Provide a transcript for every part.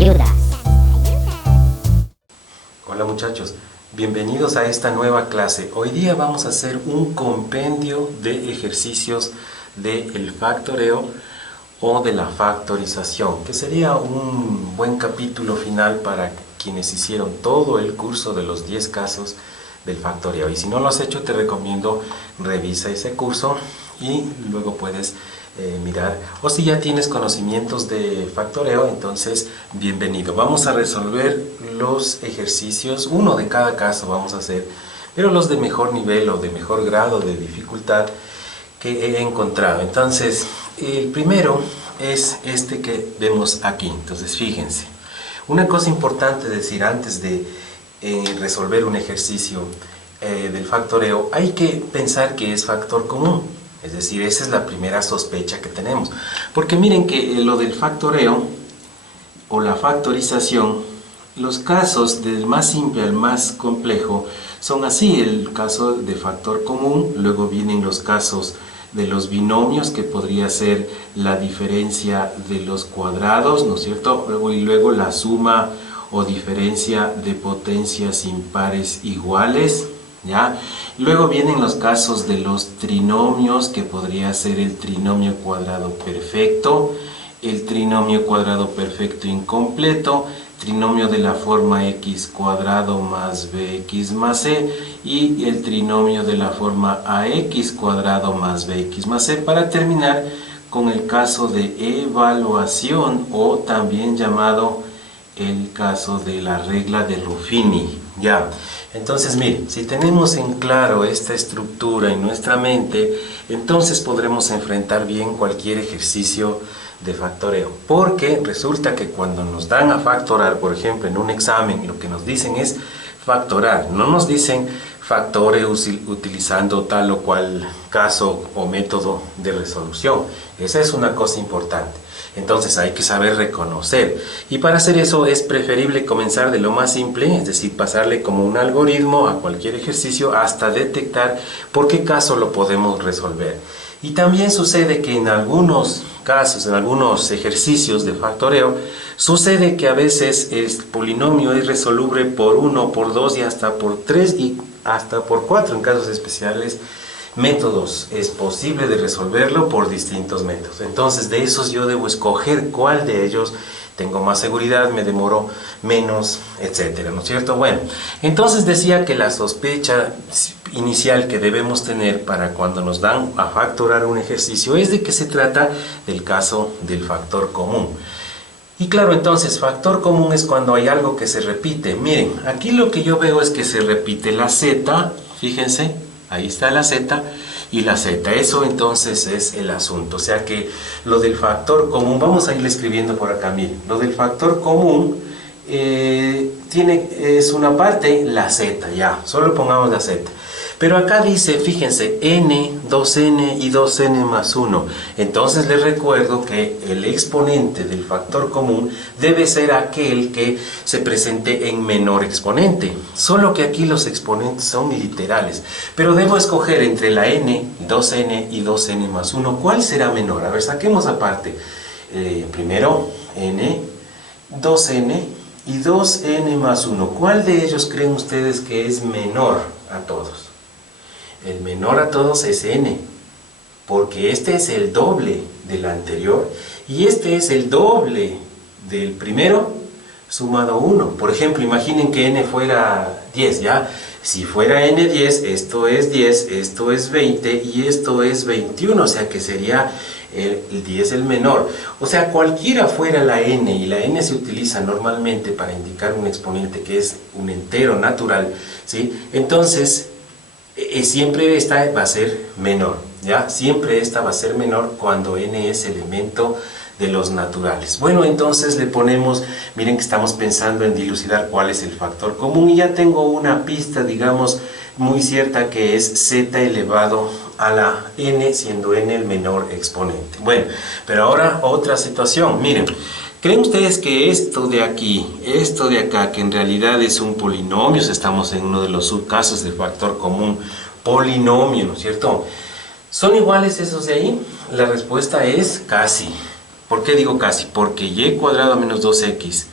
ayudas. Hola muchachos, bienvenidos a esta nueva clase. Hoy día vamos a hacer un compendio de ejercicios del factoreo o de la factorización, que sería un buen capítulo final para quienes hicieron todo el curso de los 10 casos del factoreo. Y si no lo has hecho, te recomiendo revisa ese curso y luego puedes mirar. O si ya tienes conocimientos de factoreo, entonces bienvenido. Vamos a resolver los ejercicios, uno de cada caso vamos a hacer, pero los de mejor nivel o de mejor grado de dificultad que he encontrado. Entonces, el primero es este que vemos aquí. Entonces, fíjense. Una cosa importante decir antes de resolver un ejercicio del factoreo, hay que pensar que es factor común. Es decir, esa es la primera sospecha que tenemos. Porque miren que lo del factoreo o la factorización, los casos del más simple al más complejo son así. El caso de factor común, luego vienen los casos de los binomios, que podría ser la diferencia de los cuadrados, ¿no es cierto? Y luego la suma o diferencia de potencias impares iguales, ¿ya? Luego vienen los casos de los trinomios, que podría ser el trinomio cuadrado perfecto, el trinomio cuadrado perfecto incompleto, trinomio de la forma x cuadrado más bx más c y el trinomio de la forma ax cuadrado más bx más c, para terminar con el caso de evaluación, o también llamado el caso de la regla de Ruffini. Ya, entonces miren, si tenemos en claro esta estructura en nuestra mente, entonces podremos enfrentar bien cualquier ejercicio de factoreo, porque resulta que cuando nos dan a factorar, por ejemplo en un examen, lo que nos dicen es factorar, no nos dicen factore utilizando tal o cual caso o método de resolución. Esa es una cosa importante. Entonces hay que saber reconocer, y para hacer eso es preferible comenzar de lo más simple, es decir, pasarle como un algoritmo a cualquier ejercicio hasta detectar por qué caso lo podemos resolver. Y también sucede que en algunos casos, en algunos ejercicios de factoreo, sucede que a veces el polinomio es resoluble por 1, por 2 y hasta por 3 y hasta por 4 en casos especiales. Métodos es posible de resolverlo por distintos métodos. Entonces de esos yo debo escoger cuál de ellos tengo más seguridad, me demoro menos, etcétera, ¿no es cierto? Bueno, entonces decía que la sospecha inicial que debemos tener para cuando nos dan a factorar un ejercicio es de que se trata del caso del factor común. Y claro, entonces factor común es cuando hay algo que se repite. Miren, aquí lo que yo veo es que se repite la z, fíjense, ahí está la z y la z. Eso entonces es el asunto. O sea que lo del factor común, vamos a ir escribiendo por acá, miren. Lo del factor común es una parte, la z, ya, solo pongamos la z. Pero acá dice, fíjense, n, 2n y 2n más 1. Entonces les recuerdo que el exponente del factor común debe ser aquel que se presente en menor exponente. Solo que aquí los exponentes son literales. Pero debo escoger entre la n, 2n y 2n más 1. ¿Cuál será menor? A ver, saquemos aparte. Primero, n, 2n y 2n más 1. ¿Cuál de ellos creen ustedes que es menor a todos? El menor a todos es n, porque este es el doble del anterior y este es el doble del primero sumado 1. Por ejemplo, imaginen que n fuera 10, ¿ya? Si fuera n 10, esto es 10, esto es 20 y esto es 21, o sea que sería el 10 el menor. O sea, cualquiera fuera la n, y la n se utiliza normalmente para indicar un exponente que es un entero natural, ¿sí? Entonces, siempre esta va a ser menor, ¿ya? Siempre esta va a ser menor cuando n es elemento de los naturales. Bueno, entonces le ponemos, miren que estamos pensando en dilucidar cuál es el factor común, y ya tengo una pista, digamos, muy cierta, que es z elevado a la n, siendo n el menor exponente. Bueno, pero ahora otra situación, miren. ¿Creen ustedes que esto de aquí, esto de acá, que en realidad es un polinomio, estamos en uno de los subcasos del factor común, polinomio, ¿no es cierto? ¿Son iguales esos de ahí? La respuesta es casi. ¿Por qué digo casi? Porque y cuadrado menos 2x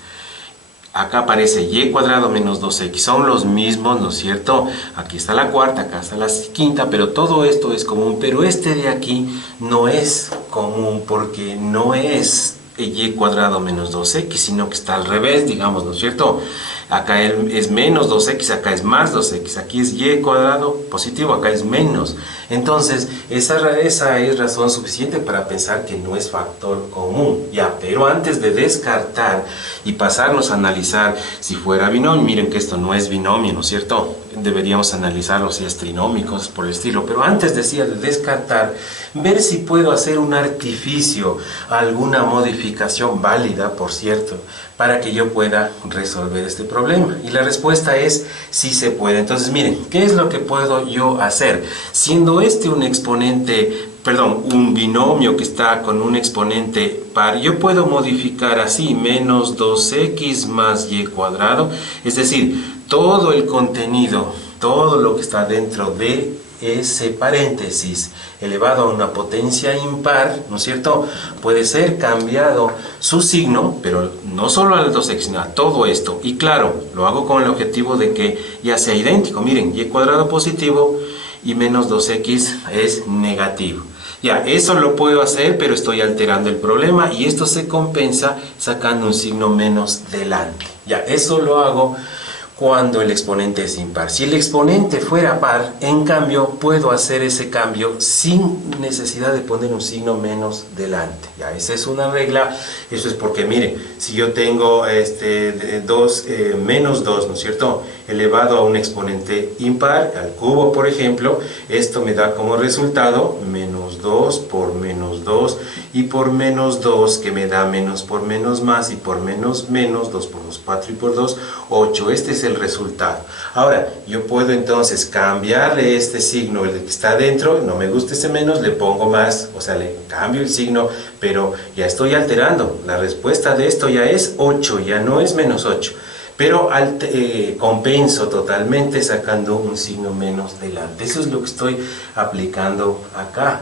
acá aparece y cuadrado menos 2x, son los mismos, ¿no es cierto? Aquí está la cuarta, acá está la quinta, pero todo esto es común, pero este de aquí no es común porque no es y cuadrado menos 2x, sino que está al revés, digamos, ¿no es cierto? Acá es menos 2x, acá es más 2x, aquí es y cuadrado positivo, acá es menos. Entonces, esa es razón suficiente para pensar que no es factor común. Ya, pero antes de descartar y pasarnos a analizar si fuera binomio, miren que esto no es binomio, ¿no es cierto? Deberíamos analizarlo si es trinómico, cosas por el estilo. Pero antes decía de descartar, ver si puedo hacer un artificio, alguna modificación válida, por cierto, para que yo pueda resolver este problema. Y la respuesta es sí se puede. Entonces miren, ¿qué es lo que puedo yo hacer? Siendo este un exponente, perdón, un binomio que está con un exponente par, yo puedo modificar así, menos 2x más y cuadrado, es decir, todo el contenido, todo lo que está dentro de ese paréntesis elevado a una potencia impar, ¿no es cierto? Puede ser cambiado su signo, pero no solo al 2x, sino a todo esto. Y claro, lo hago con el objetivo de que ya sea idéntico. Miren, y cuadrado positivo y menos 2x es negativo. Ya, eso lo puedo hacer, pero estoy alterando el problema y esto se compensa sacando un signo menos delante. Ya, eso lo hago cuando el exponente es impar. Si el exponente fuera par, en cambio, puedo hacer ese cambio sin necesidad de poner un signo menos delante. Ya, esa es una regla. Eso es porque, miren, si yo tengo menos 2, ¿no es cierto?, elevado a un exponente impar, al cubo, por ejemplo, esto me da como resultado menos 2 por menos 2 y por menos 2, que me da menos por menos más y por menos menos, 2 por 2, 4 y por 2, 8. Este es el resultado. Ahora, yo puedo entonces cambiarle este signo, el que está dentro, no me gusta ese menos, le pongo más, o sea, le cambio el signo, pero ya estoy alterando. La respuesta de esto ya es 8, ya no es menos 8. Pero compenso totalmente sacando un signo menos delante. Eso es lo que estoy aplicando acá.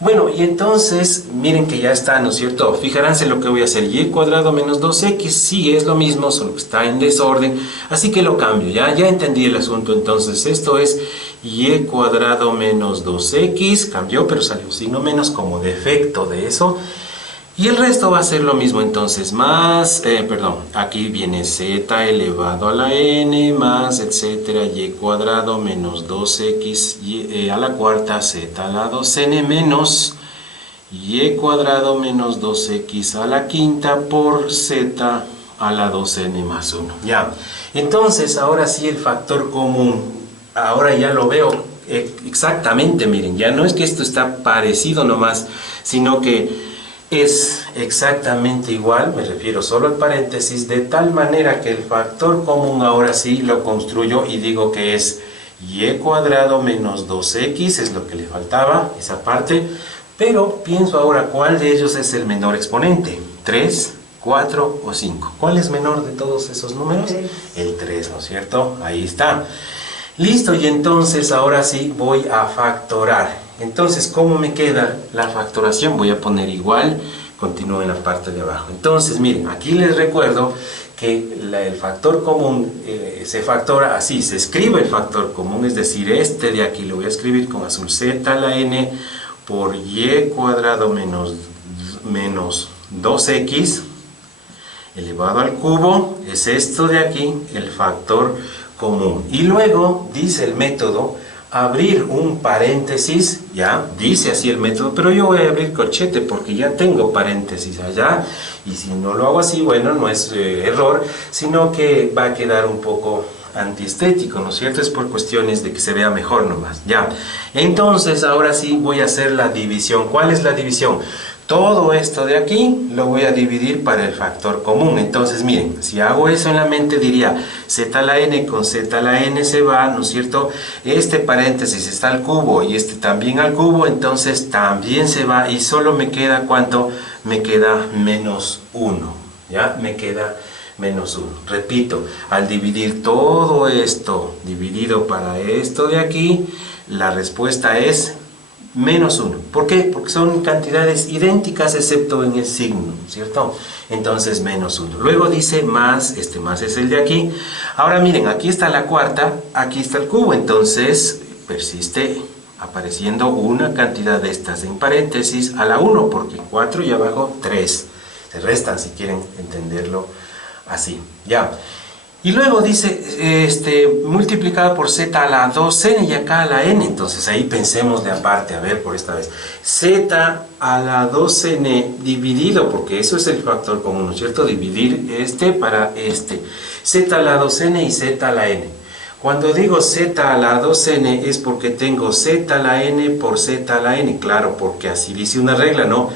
Bueno, y entonces, miren que ya está, ¿no es cierto? Fijaránse lo que voy a hacer. Y cuadrado menos 2x, sí, es lo mismo, solo que está en desorden. Así que lo cambio, ya entendí el asunto. Entonces, esto es y cuadrado menos 2x. Cambió, pero salió un signo menos como defecto de eso. Y el resto va a ser lo mismo, entonces, más, aquí viene z elevado a la n, más, etcétera, y cuadrado menos 2x a la cuarta, z a la 2n, menos y cuadrado menos 2x a la quinta por z a la 2n más 1. Ya, entonces, ahora sí el factor común, ahora ya lo veo exactamente, miren, ya no es que esto está parecido nomás, sino que es exactamente igual, me refiero solo al paréntesis, de tal manera que el factor común ahora sí lo construyo y digo que es y cuadrado menos 2x, es lo que le faltaba, esa parte, pero pienso ahora cuál de ellos es el menor exponente, 3, 4 o 5. ¿Cuál es menor de todos esos números? El 3, ¿no es cierto? Ahí está. Listo, y entonces ahora sí voy a factorar. Entonces, ¿cómo me queda la factoración? Voy a poner igual, continúo en la parte de abajo. Entonces, miren, aquí les recuerdo que el factor común se factora así, se escribe el factor común, es decir, este de aquí lo voy a escribir con azul, z a la n por y cuadrado menos 2x elevado al cubo, es esto de aquí, el factor común. Y luego, dice el método, abrir un paréntesis, ya, dice así el método, pero yo voy a abrir corchete porque ya tengo paréntesis allá, y si no lo hago así, bueno, no es error, sino que va a quedar un poco antiestético, ¿no es cierto? Es por cuestiones de que se vea mejor nomás, ya. Entonces, ahora sí voy a hacer la división. ¿Cuál es la división? Todo esto de aquí lo voy a dividir para el factor común. Entonces, miren, si hago eso en la mente diría z a la n con z a la n se va, ¿no es cierto? Este paréntesis está al cubo y este también al cubo, entonces también se va y solo me queda, ¿cuánto? Me queda menos 1, ¿ya? Me queda menos 1. Repito, al dividir todo esto dividido para esto de aquí, la respuesta es menos 1. ¿Por qué? Porque son cantidades idénticas excepto en el signo, ¿cierto? Entonces menos 1. Luego dice más, este más es el de aquí. Ahora miren, aquí está la cuarta, aquí está el cubo, entonces persiste apareciendo una cantidad de estas en paréntesis a la 1, porque 4 y abajo 3. Se restan si quieren entenderlo así, ya. Y luego dice, multiplicado por z a la 2n y acá a la n. Entonces ahí pensemos de aparte, a ver por esta vez. Z a la 2n dividido, porque eso es el factor común, ¿no es cierto? Dividir este para este. Z a la 2n y z a la n. Cuando digo z a la 2n es porque tengo z a la n por z a la n. Claro, porque así dice una regla, ¿no?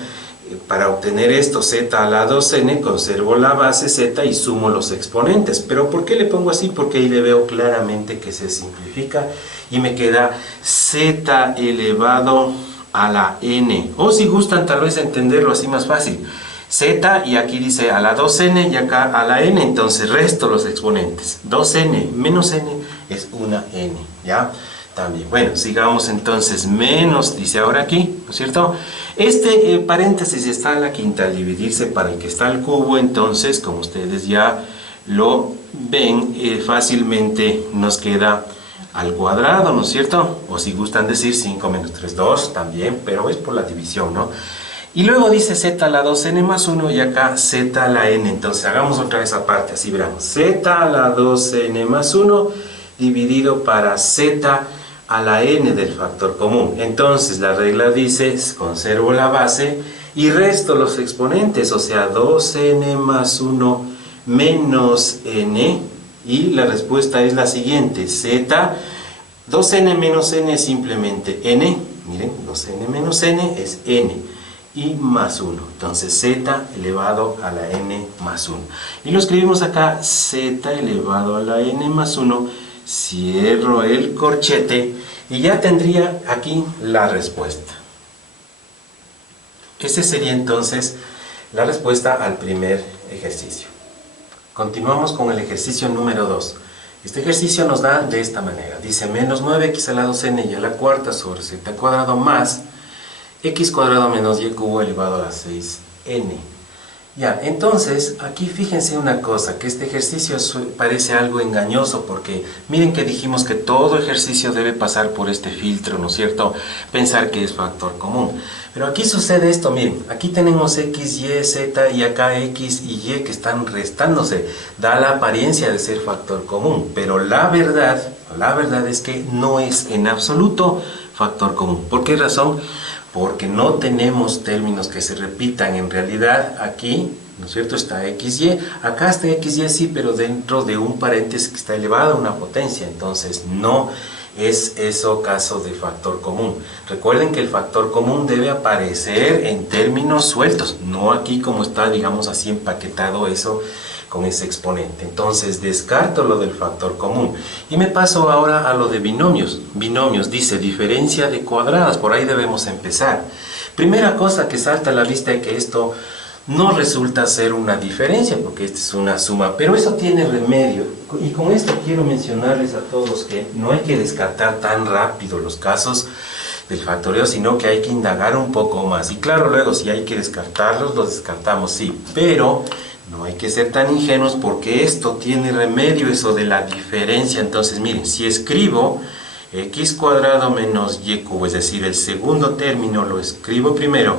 Para obtener esto, z a la 2n, conservo la base z y sumo los exponentes. ¿Pero por qué le pongo así? Porque ahí le veo claramente que se simplifica y me queda z elevado a la n. O si gustan tal vez entenderlo así más fácil. Z y aquí dice a la 2n y acá a la n, entonces resto los exponentes. 2n menos n es una n, ¿ya? También, bueno, sigamos entonces, menos, dice ahora aquí, ¿no es cierto? Este paréntesis está a la quinta al dividirse para el que está al cubo, entonces, como ustedes ya lo ven, fácilmente nos queda al cuadrado, ¿no es cierto? O si gustan decir 5 menos 3, 2 también, pero es por la división, ¿no? Y luego dice z a la 2n más 1 y acá z a la n, entonces hagamos otra vez aparte, así verán, z a la 2n más 1 dividido para z a la n del factor común. Entonces la regla dice, conservo la base y resto los exponentes, o sea, 2n más 1 menos n, y la respuesta es la siguiente, z, 2n menos n es simplemente n, miren, 2n menos n es n, y más 1, entonces z elevado a la n más 1. Y lo escribimos acá, z elevado a la n más 1, cierro el corchete y ya tendría aquí la respuesta. Esa sería entonces la respuesta al primer ejercicio. Continuamos con el ejercicio número 2. Este ejercicio nos da de esta manera. Dice menos 9x a la 2n y a la cuarta sobre z cuadrado más x cuadrado menos y cubo elevado a la 6n. Ya, entonces, aquí fíjense una cosa, que este ejercicio parece algo engañoso, porque miren que dijimos que todo ejercicio debe pasar por este filtro, ¿no es cierto? Pensar que es factor común. Pero aquí sucede esto, miren, aquí tenemos x, y, z, y acá x y y que están restándose. Da la apariencia de ser factor común, pero la verdad es que no es en absoluto factor común. ¿Por qué razón? Porque no tenemos términos que se repitan. En realidad aquí, ¿no es cierto?, está XY, acá está XY sí, pero dentro de un paréntesis que está elevado a una potencia, entonces no es eso caso de factor común. Recuerden que el factor común debe aparecer en términos sueltos, no aquí como está, digamos así, empaquetado eso con ese exponente. Entonces descarto lo del factor común y me paso ahora a lo de binomios. Binomios, dice diferencia de cuadradas, por ahí debemos empezar. Primera cosa que salta a la vista es que esto no resulta ser una diferencia, porque esta es una suma, pero eso tiene remedio. Y con esto quiero mencionarles a todos que no hay que descartar tan rápido los casos del factoreo, sino que hay que indagar un poco más. Y claro, luego si hay que descartarlos, los descartamos, sí, pero no hay que ser tan ingenuos porque esto tiene remedio, eso de la diferencia. Entonces miren, si escribo x cuadrado menos y cubo, es decir, el segundo término lo escribo primero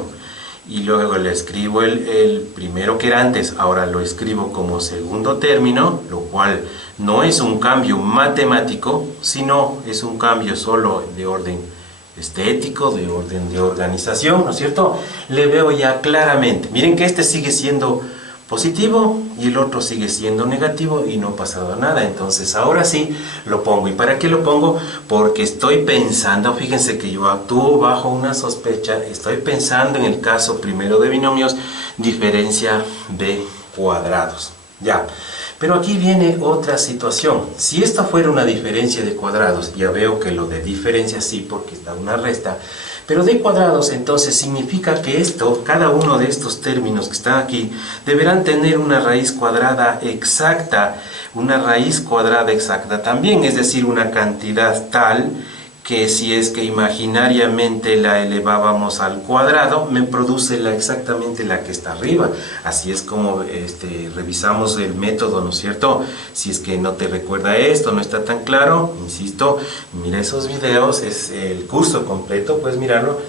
y luego le escribo el primero que era antes, ahora lo escribo como segundo término, lo cual no es un cambio matemático, sino es un cambio solo de orden estético, de orden de organización, ¿no es cierto? Le veo ya claramente, miren que este sigue siendo positivo y el otro sigue siendo negativo y no ha pasado nada. Entonces ahora sí lo pongo. ¿Y para qué lo pongo? Porque estoy pensando, fíjense que yo actúo bajo una sospecha, estoy pensando en el caso primero de binomios, diferencia de cuadrados. Ya, pero aquí viene otra situación. Si esta fuera una diferencia de cuadrados, ya veo que lo de diferencia sí, porque está una resta, pero de cuadrados entonces significa que esto, cada uno de estos términos que están aquí, deberán tener una raíz cuadrada exacta también, es decir, una cantidad tal que si es que imaginariamente la elevábamos al cuadrado, me produce exactamente la que está arriba. Así es como revisamos el método, ¿no es cierto? Si es que no te recuerda esto, no está tan claro, insisto, mira esos videos, es el curso completo, puedes mirarlo,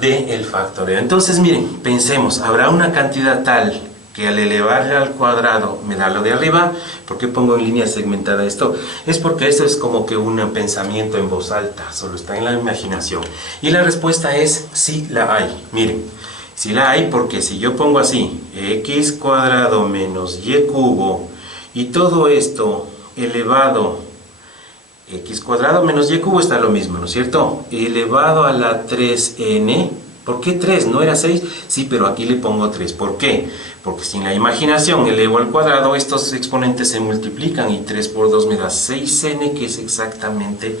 del factoreo. Entonces, miren, pensemos, habrá una cantidad tal que al elevarle al cuadrado me da lo de arriba. ¿Por qué pongo en línea segmentada esto? Es porque esto es como que un pensamiento en voz alta, solo está en la imaginación. Y la respuesta es sí la hay. Miren, sí la hay porque si yo pongo así, x cuadrado menos y cubo, y todo esto elevado, x cuadrado menos y cubo está lo mismo, ¿no es cierto? Elevado a la 3n. ¿Por qué 3? ¿No era 6? Sí, pero aquí le pongo 3. ¿Por qué? Porque si en la imaginación elevo al cuadrado, estos exponentes se multiplican y 3 por 2 me da 6n, que es exactamente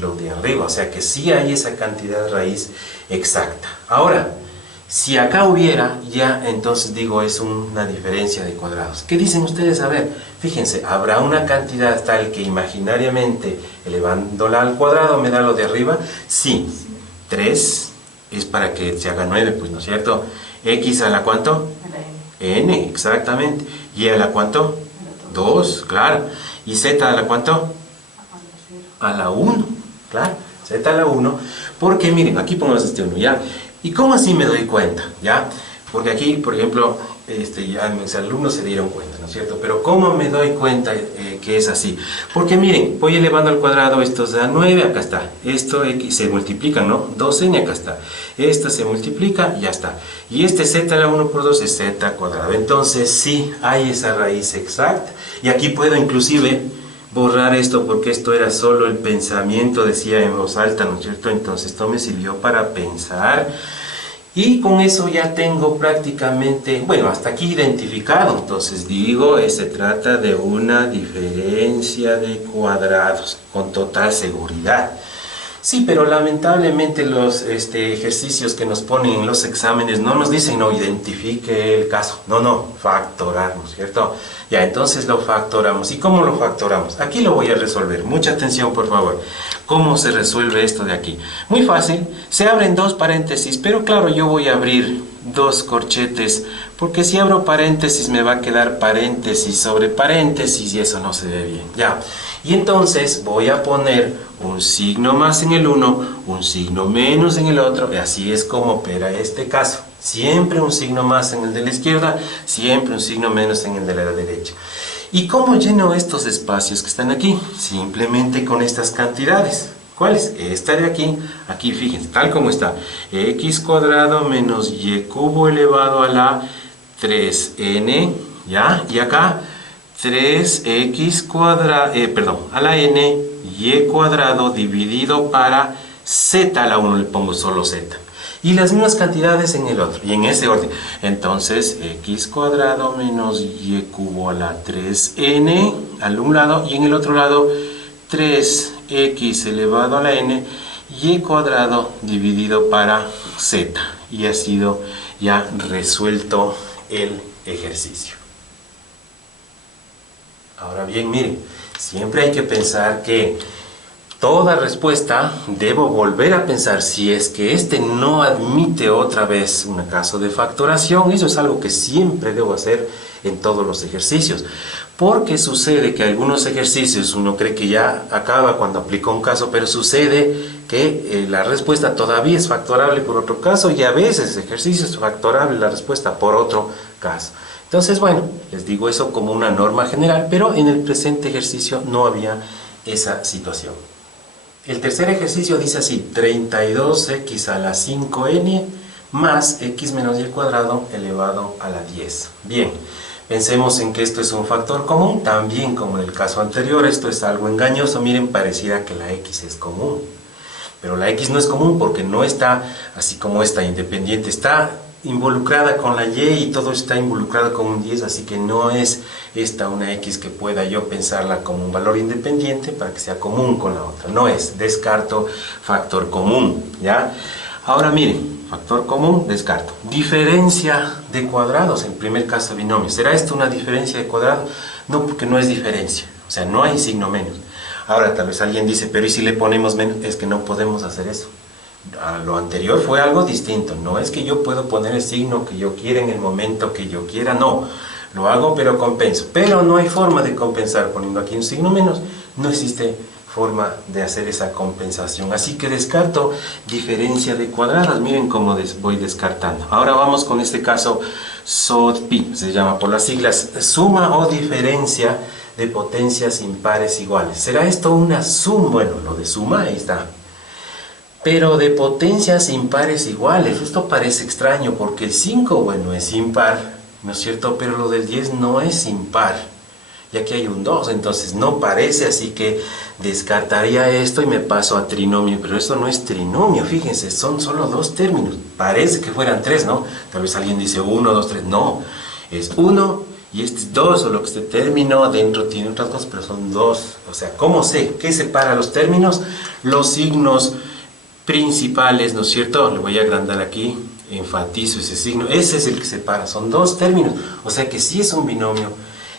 lo de arriba. O sea que sí hay esa cantidad raíz exacta. Ahora, si acá hubiera, ya entonces digo es una diferencia de cuadrados. ¿Qué dicen ustedes? A ver, fíjense, ¿habrá una cantidad tal que imaginariamente elevándola al cuadrado me da lo de arriba? Sí, 3 es para que se haga 9, pues, ¿no es cierto? ¿X a la cuánto? A la n. N, exactamente. ¿Y a la cuánto? 2, claro. ¿Y Z a la cuánto? A la 1, claro. Z a la 1. Porque miren, aquí pongamos este 1, ¿ya? ¿Y cómo así me doy cuenta? ¿Ya? Porque aquí, por ejemplo, ya mis alumnos se dieron cuenta, ¿no es cierto? Pero ¿cómo me doy cuenta que es así? Porque miren, voy elevando al cuadrado, esto da 9, acá está. Esto X se multiplica, ¿no? 2n, acá está. Esto se multiplica, ya está. Y este z a la 1 por 2 es z cuadrado. Entonces sí, hay esa raíz exacta. Y aquí puedo inclusive borrar esto porque esto era solo el pensamiento, decía en voz alta, ¿no es cierto? Entonces esto me sirvió para pensar. Y con eso ya tengo prácticamente, bueno, hasta aquí identificado. Entonces digo, se trata de una diferencia de cuadrados, con total seguridad. Sí, pero lamentablemente los ejercicios que nos ponen en los exámenes no nos dicen, no, identifique el caso. No, factorar, ¿no es cierto? Ya, entonces lo factoramos. ¿Y cómo lo factoramos? Aquí lo voy a resolver. Mucha atención, por favor. ¿Cómo se resuelve esto de aquí? Muy fácil. Se abren dos paréntesis, pero claro, yo voy a abrir dos corchetes, porque si abro paréntesis me va a quedar paréntesis sobre paréntesis y eso no se ve bien. Ya. Y entonces voy a poner un signo más en el uno, un signo menos en el otro, y así es como opera este caso. Siempre un signo más en el de la izquierda, siempre un signo menos en el de la derecha. ¿Y cómo lleno estos espacios que están aquí? Simplemente con estas cantidades. ¿Cuáles? Esta de aquí, aquí fíjense, tal como está. X cuadrado menos y cubo elevado a la 3n, ¿ya? Y acá 3x cuadrado, a la n, y cuadrado dividido para z a la 1, le pongo solo z. Y las mismas cantidades en el otro, y en ese orden. Entonces, x cuadrado menos y cubo a la 3n al un lado, y en el otro lado 3x elevado a la n, y cuadrado dividido para z. Y ha sido ya resuelto el ejercicio. Ahora bien, miren, siempre hay que pensar que toda respuesta debo volver a pensar si es que no admite otra vez un caso de factoración. Eso es algo que siempre debo hacer en todos los ejercicios. Porque sucede que algunos ejercicios uno cree que ya acaba cuando aplicó un caso, pero sucede que la respuesta todavía es factorable por otro caso y a veces ejercicio es factorable la respuesta por otro caso. Entonces, bueno, les digo eso como una norma general, pero en el presente ejercicio no había esa situación. El tercer ejercicio dice así: 32x a la 5n más x menos y cuadrado elevado a la 10. Bien, pensemos en que esto es un factor común, también como en el caso anterior. Esto es algo engañoso. Miren, pareciera que la x es común, pero la x no es común porque no está así como está independiente, está involucrada con la y y todo está involucrado con un 10, así que no es esta una x que pueda yo pensarla como un valor independiente para que sea común con la otra. No es, descarto factor común, ¿ya? Ahora miren, factor común, descarto. Diferencia de cuadrados, en primer caso binomio. ¿Será esto una diferencia de cuadrados? No, porque no es diferencia, o sea, no hay signo menos. Ahora, tal vez alguien dice, pero ¿y si le ponemos menos? Es que no podemos hacer eso. Lo anterior fue algo distinto. No es que yo puedo poner el signo que yo quiera en el momento que yo quiera, no. Lo hago pero compenso. Pero no hay forma de compensar poniendo aquí un signo menos. No existe forma de hacer esa compensación. Así que descarto diferencia de cuadrados. Miren cómo voy descartando. Ahora vamos con este caso SODPI. Se llama por las siglas suma o diferencia de potencias impares iguales. ¿Será esto una suma? Bueno, lo de suma ahí está. Pero de potencias impares iguales, esto parece extraño porque el 5, bueno, es impar, ¿no es cierto? Pero lo del 10 no es impar, y aquí hay un 2, entonces no parece, así que descartaría esto y me paso a trinomio, pero esto no es trinomio, fíjense, son solo dos términos, parece que fueran tres, ¿no? Tal vez alguien dice 1, 2, 3, no, es 1 y este es 2, solo que este término dentro tiene otras cosas, pero son 2, o sea, ¿cómo sé? ¿Qué separa los términos? Los signos principales, ¿no es cierto? Le voy a agrandar aquí, enfatizo ese signo, ese es el que separa, son dos términos, o sea que sí es un binomio.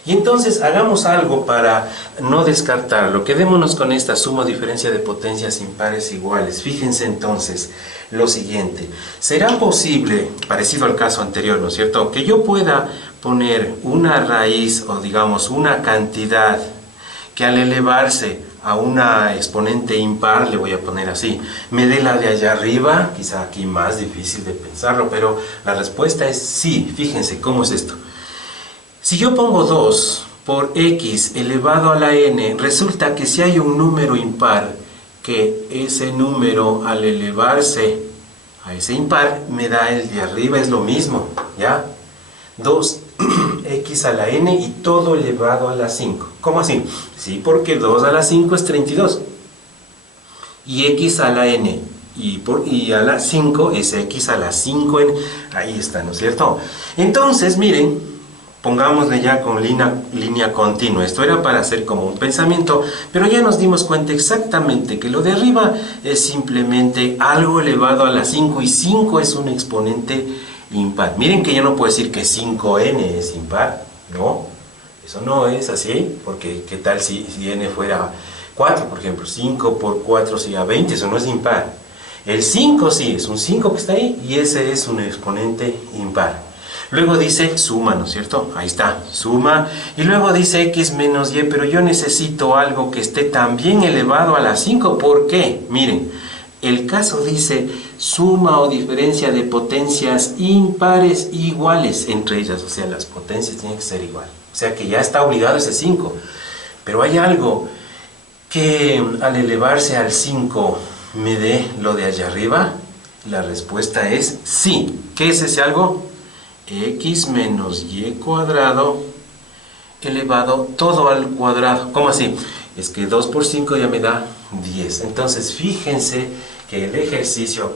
Y entonces hagamos algo para no descartarlo, quedémonos con esta suma o diferencia de potencias impares iguales. Fíjense entonces lo siguiente, ¿será posible, parecido al caso anterior, ¿no es cierto?, que yo pueda poner una raíz o digamos una cantidad que al elevarse a una exponente impar, le voy a poner así, me dé la de allá arriba? Quizá aquí más difícil de pensarlo, pero la respuesta es sí. Fíjense cómo es esto. Si yo pongo 2 por x elevado a la n, resulta que si hay un número impar, que ese número al elevarse a ese impar me da el de arriba, es lo mismo, ¿ya? 2x a la n y todo elevado a la 5. ¿Cómo así? Sí, porque 2 a la 5 es 32. Y x a la n y a la 5 es x a la 5n. Ahí está, ¿no es cierto? Entonces, miren, pongámosle ya con línea continua. Esto era para hacer como un pensamiento, pero ya nos dimos cuenta exactamente que lo de arriba es simplemente algo elevado a la 5 y 5 es un exponente impar. Miren que yo no puedo decir que 5n es impar, no, eso no es así, porque ¿qué tal si n fuera 4, por ejemplo? 5 por 4 sería 20, eso no es impar. El 5 sí, es un 5 que está ahí y ese es un exponente impar. Luego dice suma, ¿no es cierto? Ahí está, suma. Y luego dice x menos y, pero yo necesito algo que esté también elevado a la 5. ¿Por qué? Miren, el caso dice suma o diferencia de potencias impares iguales entre ellas. O sea, las potencias tienen que ser igual. O sea que ya está obligado ese 5. Pero hay algo que al elevarse al 5 me dé lo de allá arriba. La respuesta es sí. ¿Qué es ese algo? X menos y cuadrado elevado todo al cuadrado. ¿Cómo así? Es que 2 por 5 ya me da 10. Entonces fíjense que el ejercicio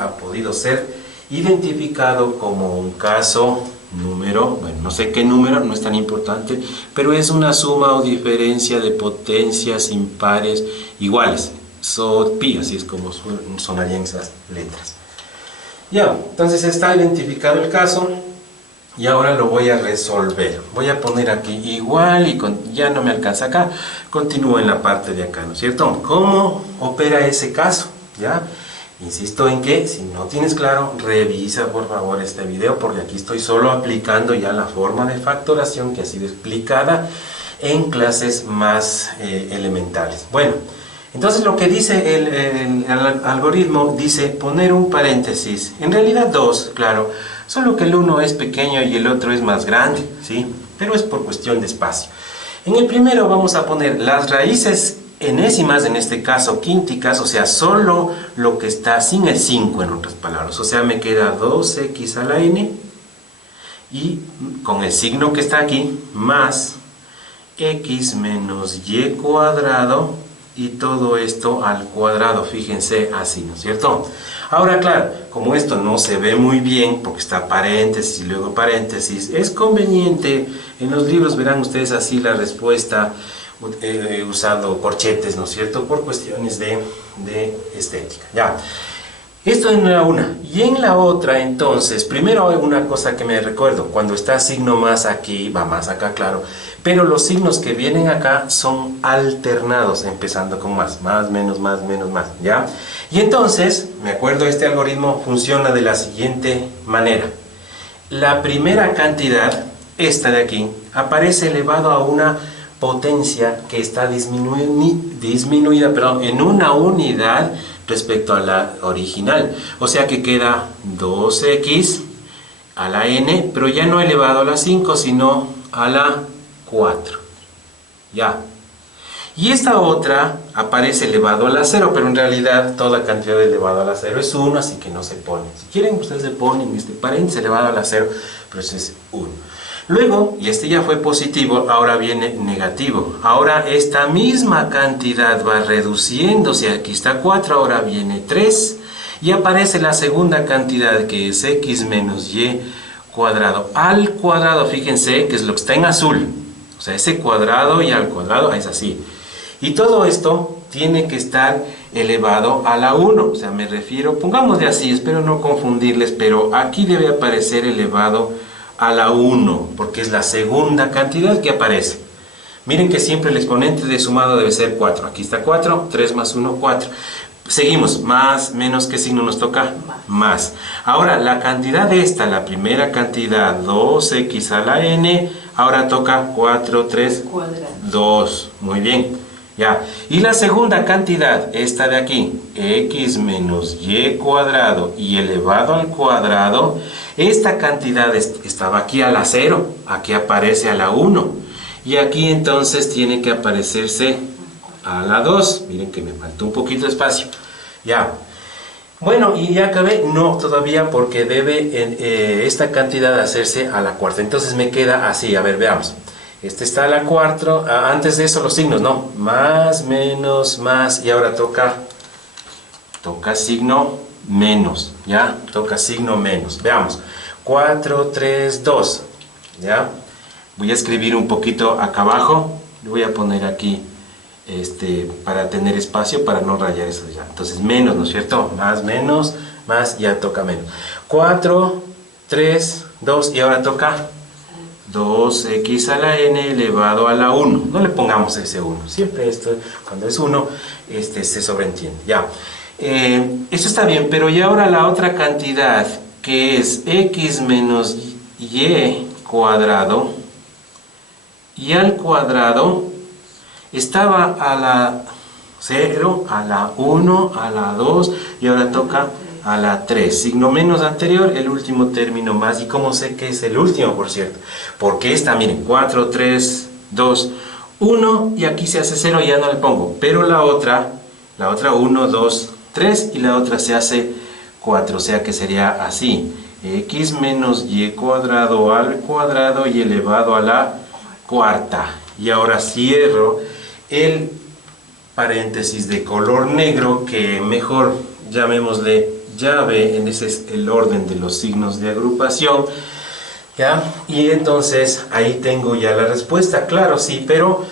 ha podido ser identificado como un caso número, bueno, no sé qué número, no es tan importante, pero es una suma o diferencia de potencias impares iguales. SODPI, así es como sonarían esas letras. Ya, entonces está identificado el caso y ahora lo voy a resolver. Voy a poner aquí igual y ya no me alcanza acá. Continúo en la parte de acá, ¿no es cierto? ¿Cómo opera ese caso? ¿Ya? Insisto en que si no tienes claro, revisa por favor este video porque aquí estoy solo aplicando ya la forma de factoración que ha sido explicada en clases más elementales. Bueno, entonces lo que dice el algoritmo dice poner un paréntesis, en realidad dos, claro, solo que el uno es pequeño y el otro es más grande, ¿sí? Pero es por cuestión de espacio. En el primero vamos a poner las raíces enésimas, en este caso quínticas, o sea, solo lo que está sin el 5 en otras palabras, o sea, me queda 2x a la n y con el signo que está aquí, más x menos y cuadrado y todo esto al cuadrado, fíjense así, ¿no es cierto? Ahora, claro, como esto no se ve muy bien, porque está paréntesis y luego paréntesis, es conveniente, en los libros verán ustedes así la respuesta, usando corchetes, ¿no es cierto?, por cuestiones de estética. Ya. Esto en la una. Y en la otra, entonces, primero hay una cosa que me recuerdo. Cuando está signo más aquí, va más acá, claro. Pero los signos que vienen acá son alternados, empezando con más, menos, más, ¿ya? Y entonces, me acuerdo, este algoritmo funciona de la siguiente manera. La primera cantidad, esta de aquí, aparece elevado a una potencia que está disminuida en una unidad respecto a la original. O sea que queda 2x a la n, pero ya no elevado a la 5, sino a la 4. Ya. Y esta otra aparece elevado a la 0, pero en realidad toda cantidad elevado a la 0 es 1, así que no se pone. Si quieren, ustedes le ponen este paréntesis elevado a la 0, pero ese es 1. Luego, y este ya fue positivo, ahora viene negativo. Ahora esta misma cantidad va reduciéndose. Aquí está 4, ahora viene 3. Y aparece la segunda cantidad, que es x menos y cuadrado. Al cuadrado, fíjense que es lo que está en azul. O sea, ese cuadrado y al cuadrado es así. Y todo esto tiene que estar elevado a la 1. O sea, me refiero, pongámosle así, espero no confundirles, pero aquí debe aparecer elevado a la 1, porque es la segunda cantidad que aparece. Miren que siempre el exponente de sumado debe ser 4. Aquí está 4, 3 más 1, 4. Seguimos, más, menos, ¿qué signo nos toca? Más. Ahora, la cantidad de esta, la primera cantidad, 2x a la n, ahora toca 4, 3, 2. Muy bien. Ya. Y la segunda cantidad, esta de aquí, x menos y cuadrado y elevado al cuadrado, esta cantidad estaba aquí a la 0, aquí aparece a la 1. Y aquí entonces tiene que aparecerse a la 2. Miren que me faltó un poquito de espacio. Ya. Bueno, y ya acabé. No, todavía, porque debe esta cantidad hacerse a la cuarta. Entonces me queda así. A ver, veamos. Este está a la cuarta. Antes de eso los signos, no. Más, menos, más. Y ahora toca signo menos. ¿Ya? Toca signo menos. Veamos. 4, 3, 2. ¿Ya? Voy a escribir un poquito acá abajo. Le voy a poner aquí para tener espacio, para no rayar eso ya. Entonces menos, ¿no es cierto? Más, menos, más, ya toca menos. 4, 3, 2 y ahora toca 2x a la n elevado a la 1. No le pongamos ese 1. Siempre esto, cuando es 1, se sobreentiende. Ya. Eso está bien, pero y ahora la otra cantidad, que es x menos y cuadrado, y al cuadrado estaba a la 0, a la 1, a la 2 y ahora toca a la 3. Signo menos anterior, el último término más. ¿Y cómo sé que es el último, por cierto? Porque esta, miren, 4, 3, 2, 1 y aquí se hace 0 y ya no le pongo. Pero la otra 1, 2, 3 y la otra se hace 4. O sea que sería así. X menos y cuadrado al cuadrado y elevado a la cuarta. Y ahora cierro el paréntesis de color negro, que mejor llamémosle llave, ese es el orden de los signos de agrupación, ¿ya? Y entonces ahí tengo ya la respuesta, claro, sí, pero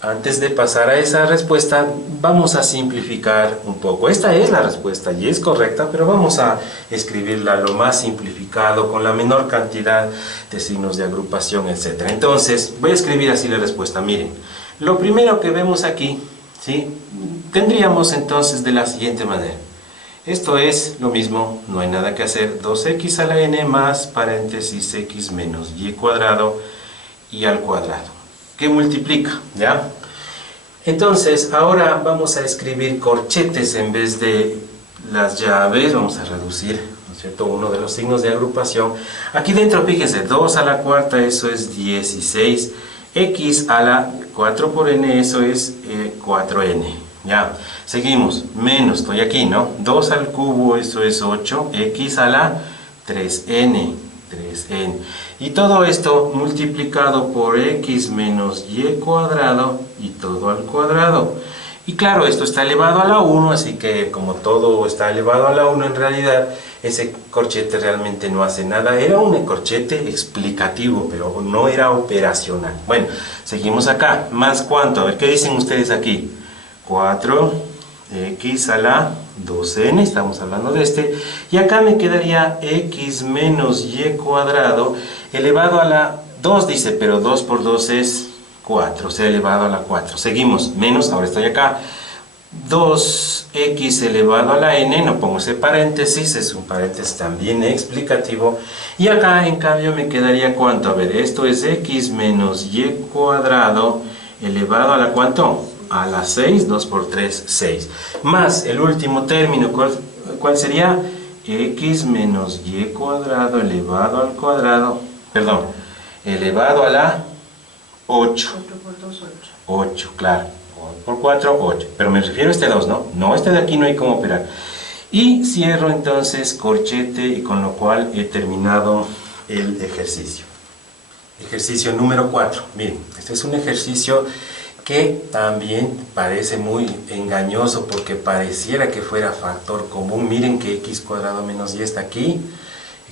antes de pasar a esa respuesta vamos a simplificar un poco. Esta es la respuesta y es correcta, pero vamos a escribirla lo más simplificado, con la menor cantidad de signos de agrupación, etc. Entonces voy a escribir así la respuesta. Miren, lo primero que vemos aquí, ¿sí? Tendríamos entonces de la siguiente manera. Esto es lo mismo, no hay nada que hacer. 2x a la n más paréntesis x menos y cuadrado y al cuadrado, que multiplica, ¿ya? Entonces, ahora vamos a escribir corchetes en vez de las llaves. Vamos a reducir, ¿no es cierto?, uno de los signos de agrupación. Aquí dentro, fíjense, 2 a la cuarta, eso es 16. X a la 4 por n, eso es 4n. Ya, seguimos, menos, estoy aquí, ¿no? 2 al cubo, eso es 8, x a la 3n, 3n. Y todo esto multiplicado por x menos y cuadrado y todo al cuadrado. Y claro, esto está elevado a la 1, así que como todo está elevado a la 1, en realidad ese corchete realmente no hace nada. Era un corchete explicativo, pero no era operacional. Bueno, seguimos acá. ¿Más cuánto? A ver, ¿qué dicen ustedes aquí? 4x a la 2n, estamos hablando de este, y acá me quedaría x menos y cuadrado elevado a la 2, dice, pero 2 por 2 es 4, o sea, elevado a la 4. Seguimos, menos, ahora estoy acá, 2x elevado a la n, no pongo ese paréntesis, es un paréntesis también explicativo, y acá en cambio me quedaría ¿cuánto? A ver, esto es x menos y cuadrado elevado a la ¿cuánto? A la 6, 2 por 3, 6, más el último término, ¿cuál sería? X menos y cuadrado elevado al cuadrado, perdón, elevado a la 8. 4 por 2, 8. 8, claro. Por 4, 8. Pero me refiero a este 2, ¿no? No, este de aquí no hay cómo operar. Y cierro entonces corchete, y con lo cual he terminado el ejercicio. Ejercicio número 4. Miren, este es un ejercicio que también parece muy engañoso porque pareciera que fuera factor común. Miren que x cuadrado menos y está aquí,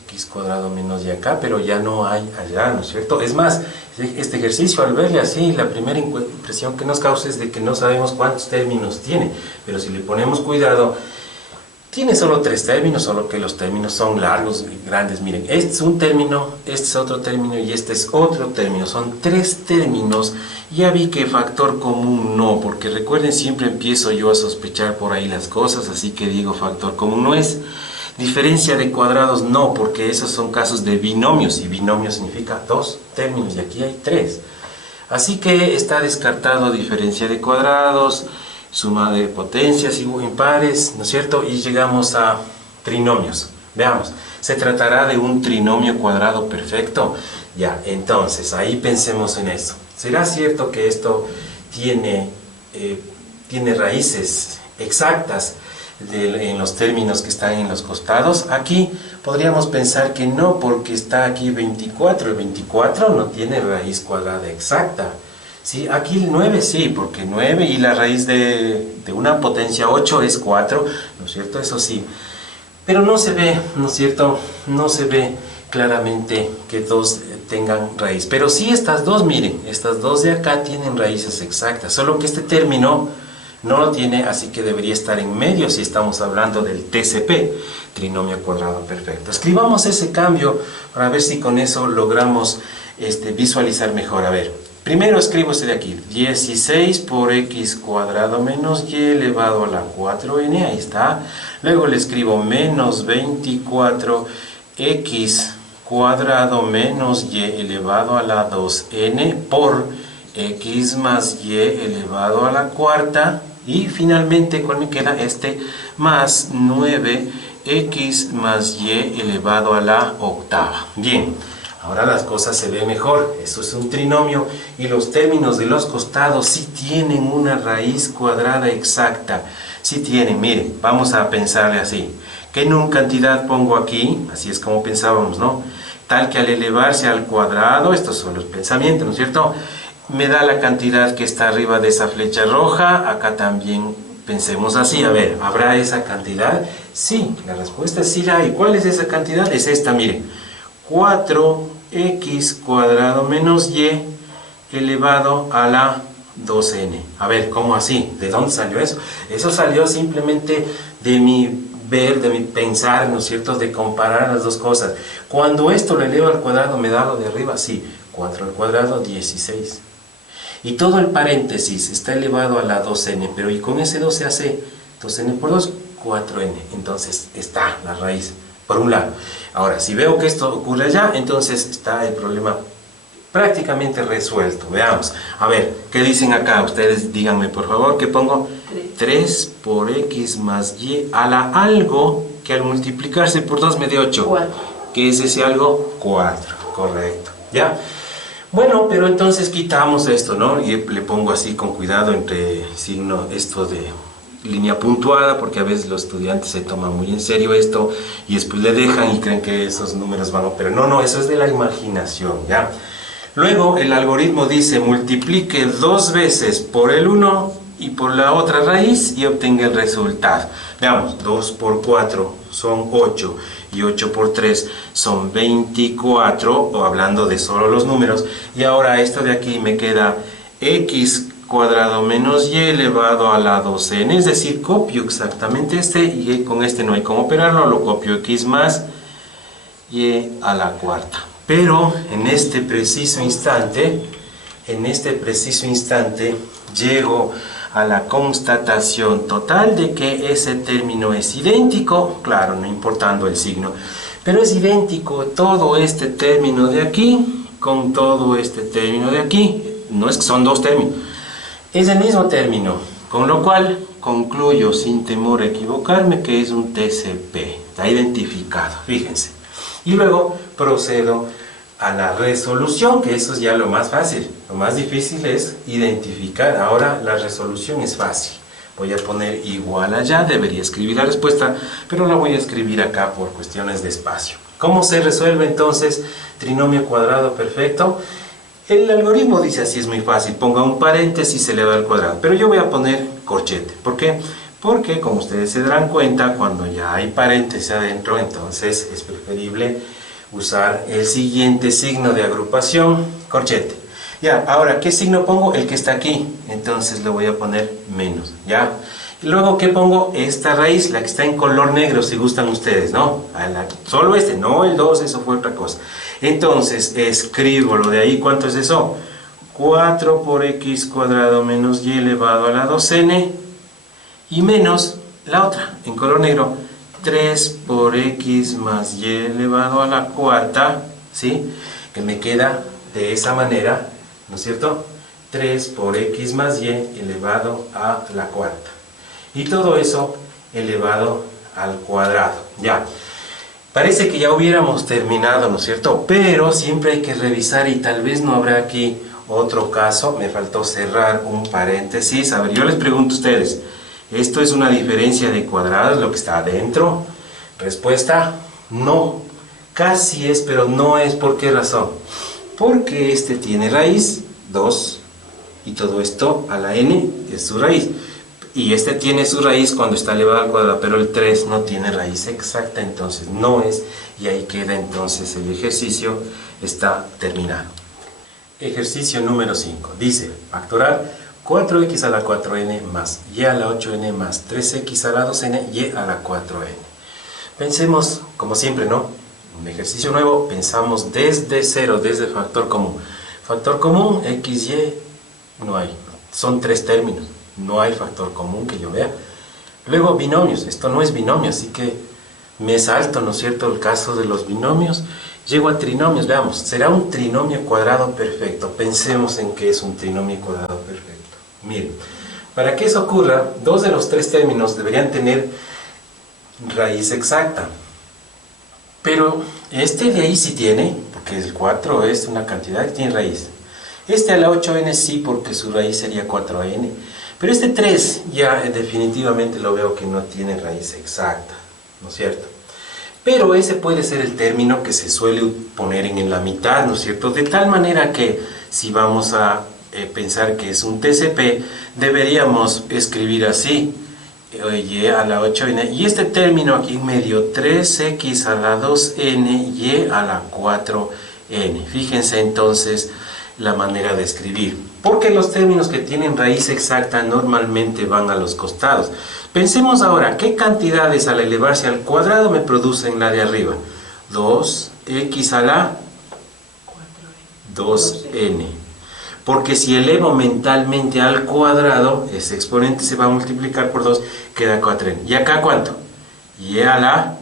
x cuadrado menos y acá, pero ya no hay allá, ¿no es cierto? Es más, este ejercicio al verle así, la primera impresión que nos causa es de que no sabemos cuántos términos tiene, pero si le ponemos cuidado, tiene solo 3 términos, solo que los términos son largos y grandes. Miren, este es un término, este es otro término y este es otro término. Son 3 términos. Ya vi que factor común no, porque recuerden, siempre empiezo yo a sospechar por ahí las cosas, así que digo factor común no es. Diferencia de cuadrados no, porque esos son casos de binomios, y binomio significa 2 términos, y aquí hay 3. Así que está descartado diferencia de cuadrados, suma de potencias y impares, ¿no es cierto? Y llegamos a trinomios. Veamos, ¿se tratará de un trinomio cuadrado perfecto? Ya, entonces, ahí pensemos en eso. ¿Será cierto que esto tiene raíces exactas en los términos que están en los costados? Aquí podríamos pensar que no, porque está aquí 24. El 24 no tiene raíz cuadrada exacta. ¿Sí? Aquí el 9 sí, porque 9 y la raíz de una potencia 8 es 4, ¿no es cierto? Eso sí. Pero no se ve, ¿no es cierto? No se ve claramente que dos tengan raíz. Pero sí estas dos, miren, estas dos de acá tienen raíces exactas, solo que este término no lo tiene, así que debería estar en medio si estamos hablando del TCP, trinomio cuadrado perfecto. Escribamos ese cambio para ver si con eso logramos visualizar mejor. A ver, primero escribo este de aquí, 16 por x cuadrado menos y elevado a la 4n, ahí está. Luego le escribo menos 24x cuadrado menos y elevado a la 2n por x más y elevado a la cuarta. Y finalmente, ¿cuál me queda? Más 9x más y elevado a la octava. Bien, ahora las cosas se ven mejor. Eso es un trinomio y los términos de los costados sí tienen una raíz cuadrada exacta. Sí tienen, miren, vamos a pensarle así. ¿Qué cantidad pongo aquí? Así es como pensábamos, ¿no? Tal que al elevarse al cuadrado, estos son los pensamientos, ¿no es cierto?, me da la cantidad que está arriba de esa flecha roja. Acá también pensemos así. A ver, ¿habrá esa cantidad? Sí, la respuesta es sí la hay. ¿Cuál es esa cantidad? Es esta, miren. 4x cuadrado menos y elevado a la 2n. A ver, ¿cómo así? ¿De dónde salió eso? Eso salió simplemente de mi ver, de mi pensar, ¿no es cierto?, de comparar las dos cosas. Cuando esto lo elevo al cuadrado, ¿me da lo de arriba? Sí, 4 al cuadrado, 16. Y todo el paréntesis está elevado a la 2n, pero y con ese 2 se hace 2n por 2, 4n. Entonces está la raíz, por un lado. Ahora, si veo que esto ocurre allá, entonces está el problema prácticamente resuelto. Veamos. A ver, ¿qué dicen acá? Ustedes díganme, por favor, ¿qué pongo? 3 por x más y a la algo que al multiplicarse por 2 me dio 8. 4. ¿Qué es ese algo? 4. Correcto. ¿Ya? Bueno, pero entonces quitamos esto, ¿no? Y le pongo así con cuidado entre signo esto de línea puntuada, porque a veces los estudiantes se toman muy en serio esto y después le dejan y creen que esos números van a operar. No, no, eso es de la imaginación, ¿ya? Luego el algoritmo dice multiplique 2 veces por el 1 y por la otra raíz y obtenga el resultado. Veamos, 2 por 4 son 8 y 8 por 3 son 24, o hablando de solo los números. Y ahora esto de aquí me queda x cuadrado menos y elevado a la 2n, es decir, copio exactamente este y con este no hay cómo operarlo, lo copio x más y a la cuarta. Pero en este preciso instante, llego a la constatación total de que ese término es idéntico, claro, no importando el signo, pero es idéntico todo este término de aquí con todo este término de aquí. No es que son dos términos, es el mismo término, con lo cual concluyo sin temor a equivocarme que es un TCP, está identificado, fíjense. Y luego procedo a la resolución, que eso es ya lo más fácil. Lo más difícil es identificar. Ahora la resolución es fácil. Voy a poner igual allá, debería escribir la respuesta, pero la voy a escribir acá por cuestiones de espacio. ¿Cómo se resuelve entonces trinomio cuadrado perfecto? El algoritmo dice así, es muy fácil. Ponga un paréntesis elevado al cuadrado, pero yo voy a poner corchete. ¿Por qué? Porque, como ustedes se darán cuenta, cuando ya hay paréntesis adentro, entonces es preferible usar el siguiente signo de agrupación, corchete. Ya, ahora, ¿qué signo pongo? El que está aquí. Entonces le voy a poner menos, ¿ya? Y luego, ¿qué pongo? Esta raíz, la que está en color negro, si gustan ustedes, ¿no? Solo este, no el 2, eso fue otra cosa. Entonces, escribo lo de ahí, ¿cuánto es eso? 4 por x cuadrado menos y elevado a la 2n, y menos la otra, en color negro, 3 por x más y elevado a la cuarta, ¿sí? Que me queda de esa manera, ¿no es cierto? 3 por x más y elevado a la cuarta. Y todo eso elevado al cuadrado. Ya. Parece que ya hubiéramos terminado, ¿no es cierto? Pero siempre hay que revisar y tal vez no habrá aquí otro caso. Me faltó cerrar un paréntesis. A ver, yo les pregunto a ustedes. ¿Esto es una diferencia de cuadrados, lo que está adentro? Respuesta, no. Casi es, pero no es. ¿Por qué razón? Porque este tiene raíz, 2, y todo esto a la n es su raíz. Y este tiene su raíz cuando está elevado al cuadrado, pero el 3 no tiene raíz exacta, entonces no es, y ahí queda entonces el ejercicio, está terminado. Ejercicio número 5, dice, factorar 4x a la 4n más y a la 8n más 3x a la 2n y a la 4n. Pensemos, como siempre, ¿no? Un ejercicio nuevo, pensamos desde cero, desde factor común. Factor común, x, y, no hay, son tres términos. No hay factor común que yo vea. Luego binomios, esto no es binomio, así que me salto, ¿no es cierto?, el caso de los binomios. Llego a trinomios, veamos, será un trinomio cuadrado perfecto. Pensemos en qué es un trinomio cuadrado perfecto. Miren, para que eso ocurra, dos de los tres términos deberían tener raíz exacta. Pero este de ahí sí tiene, porque el 4 es una cantidad que tiene raíz. Este a la 8n sí, porque su raíz sería 4n. Pero este 3 ya definitivamente lo veo que no tiene raíz exacta, ¿no es cierto? Pero ese puede ser el término que se suele poner en la mitad, ¿no es cierto? De tal manera que si vamos a pensar que es un TCP, deberíamos escribir así, y a la 8n, y este término aquí en medio, 3x a la 2n y a la 4n. Fíjense entonces la manera de escribir, porque los términos que tienen raíz exacta normalmente van a los costados. Pensemos ahora, ¿qué cantidades al elevarse al cuadrado me producen la de arriba? 2x a la 2n. Porque si elevo mentalmente al cuadrado, ese exponente se va a multiplicar por 2, queda 4n. ¿Y acá cuánto? Y a la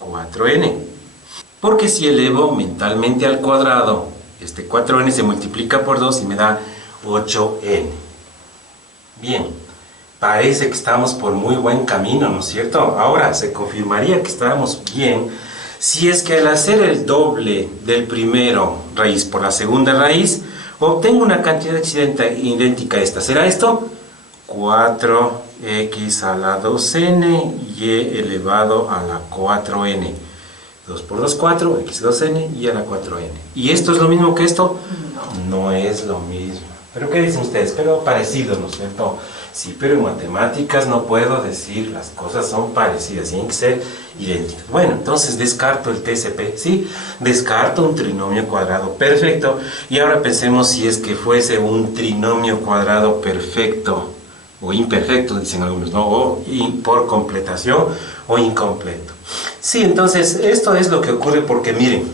4n. Porque si elevo mentalmente al cuadrado, este 4n se multiplica por 2 y me da 8n. Bien, parece que estamos por muy buen camino, ¿no es cierto? Ahora, se confirmaría que estamos bien si es que al hacer el doble del primero raíz por la segunda raíz, obtengo una cantidad idéntica a esta. ¿Será esto? 4x a la 2n y elevado a la 4n. 2 por 2, 4, x 2n y a la 4n. ¿Y esto es lo mismo que esto? No es lo mismo. ¿Pero qué dicen ustedes? Pero parecido, ¿no es cierto? Sí, pero en matemáticas no puedo decir, las cosas son parecidas, tienen que ser idénticas. Bueno, entonces descarto el TCP, ¿sí? Descarto un trinomio cuadrado perfecto. Y ahora pensemos si es que fuese un trinomio cuadrado perfecto o imperfecto, dicen algunos, ¿no? O por completación o incompleto. Sí, entonces esto es lo que ocurre porque miren,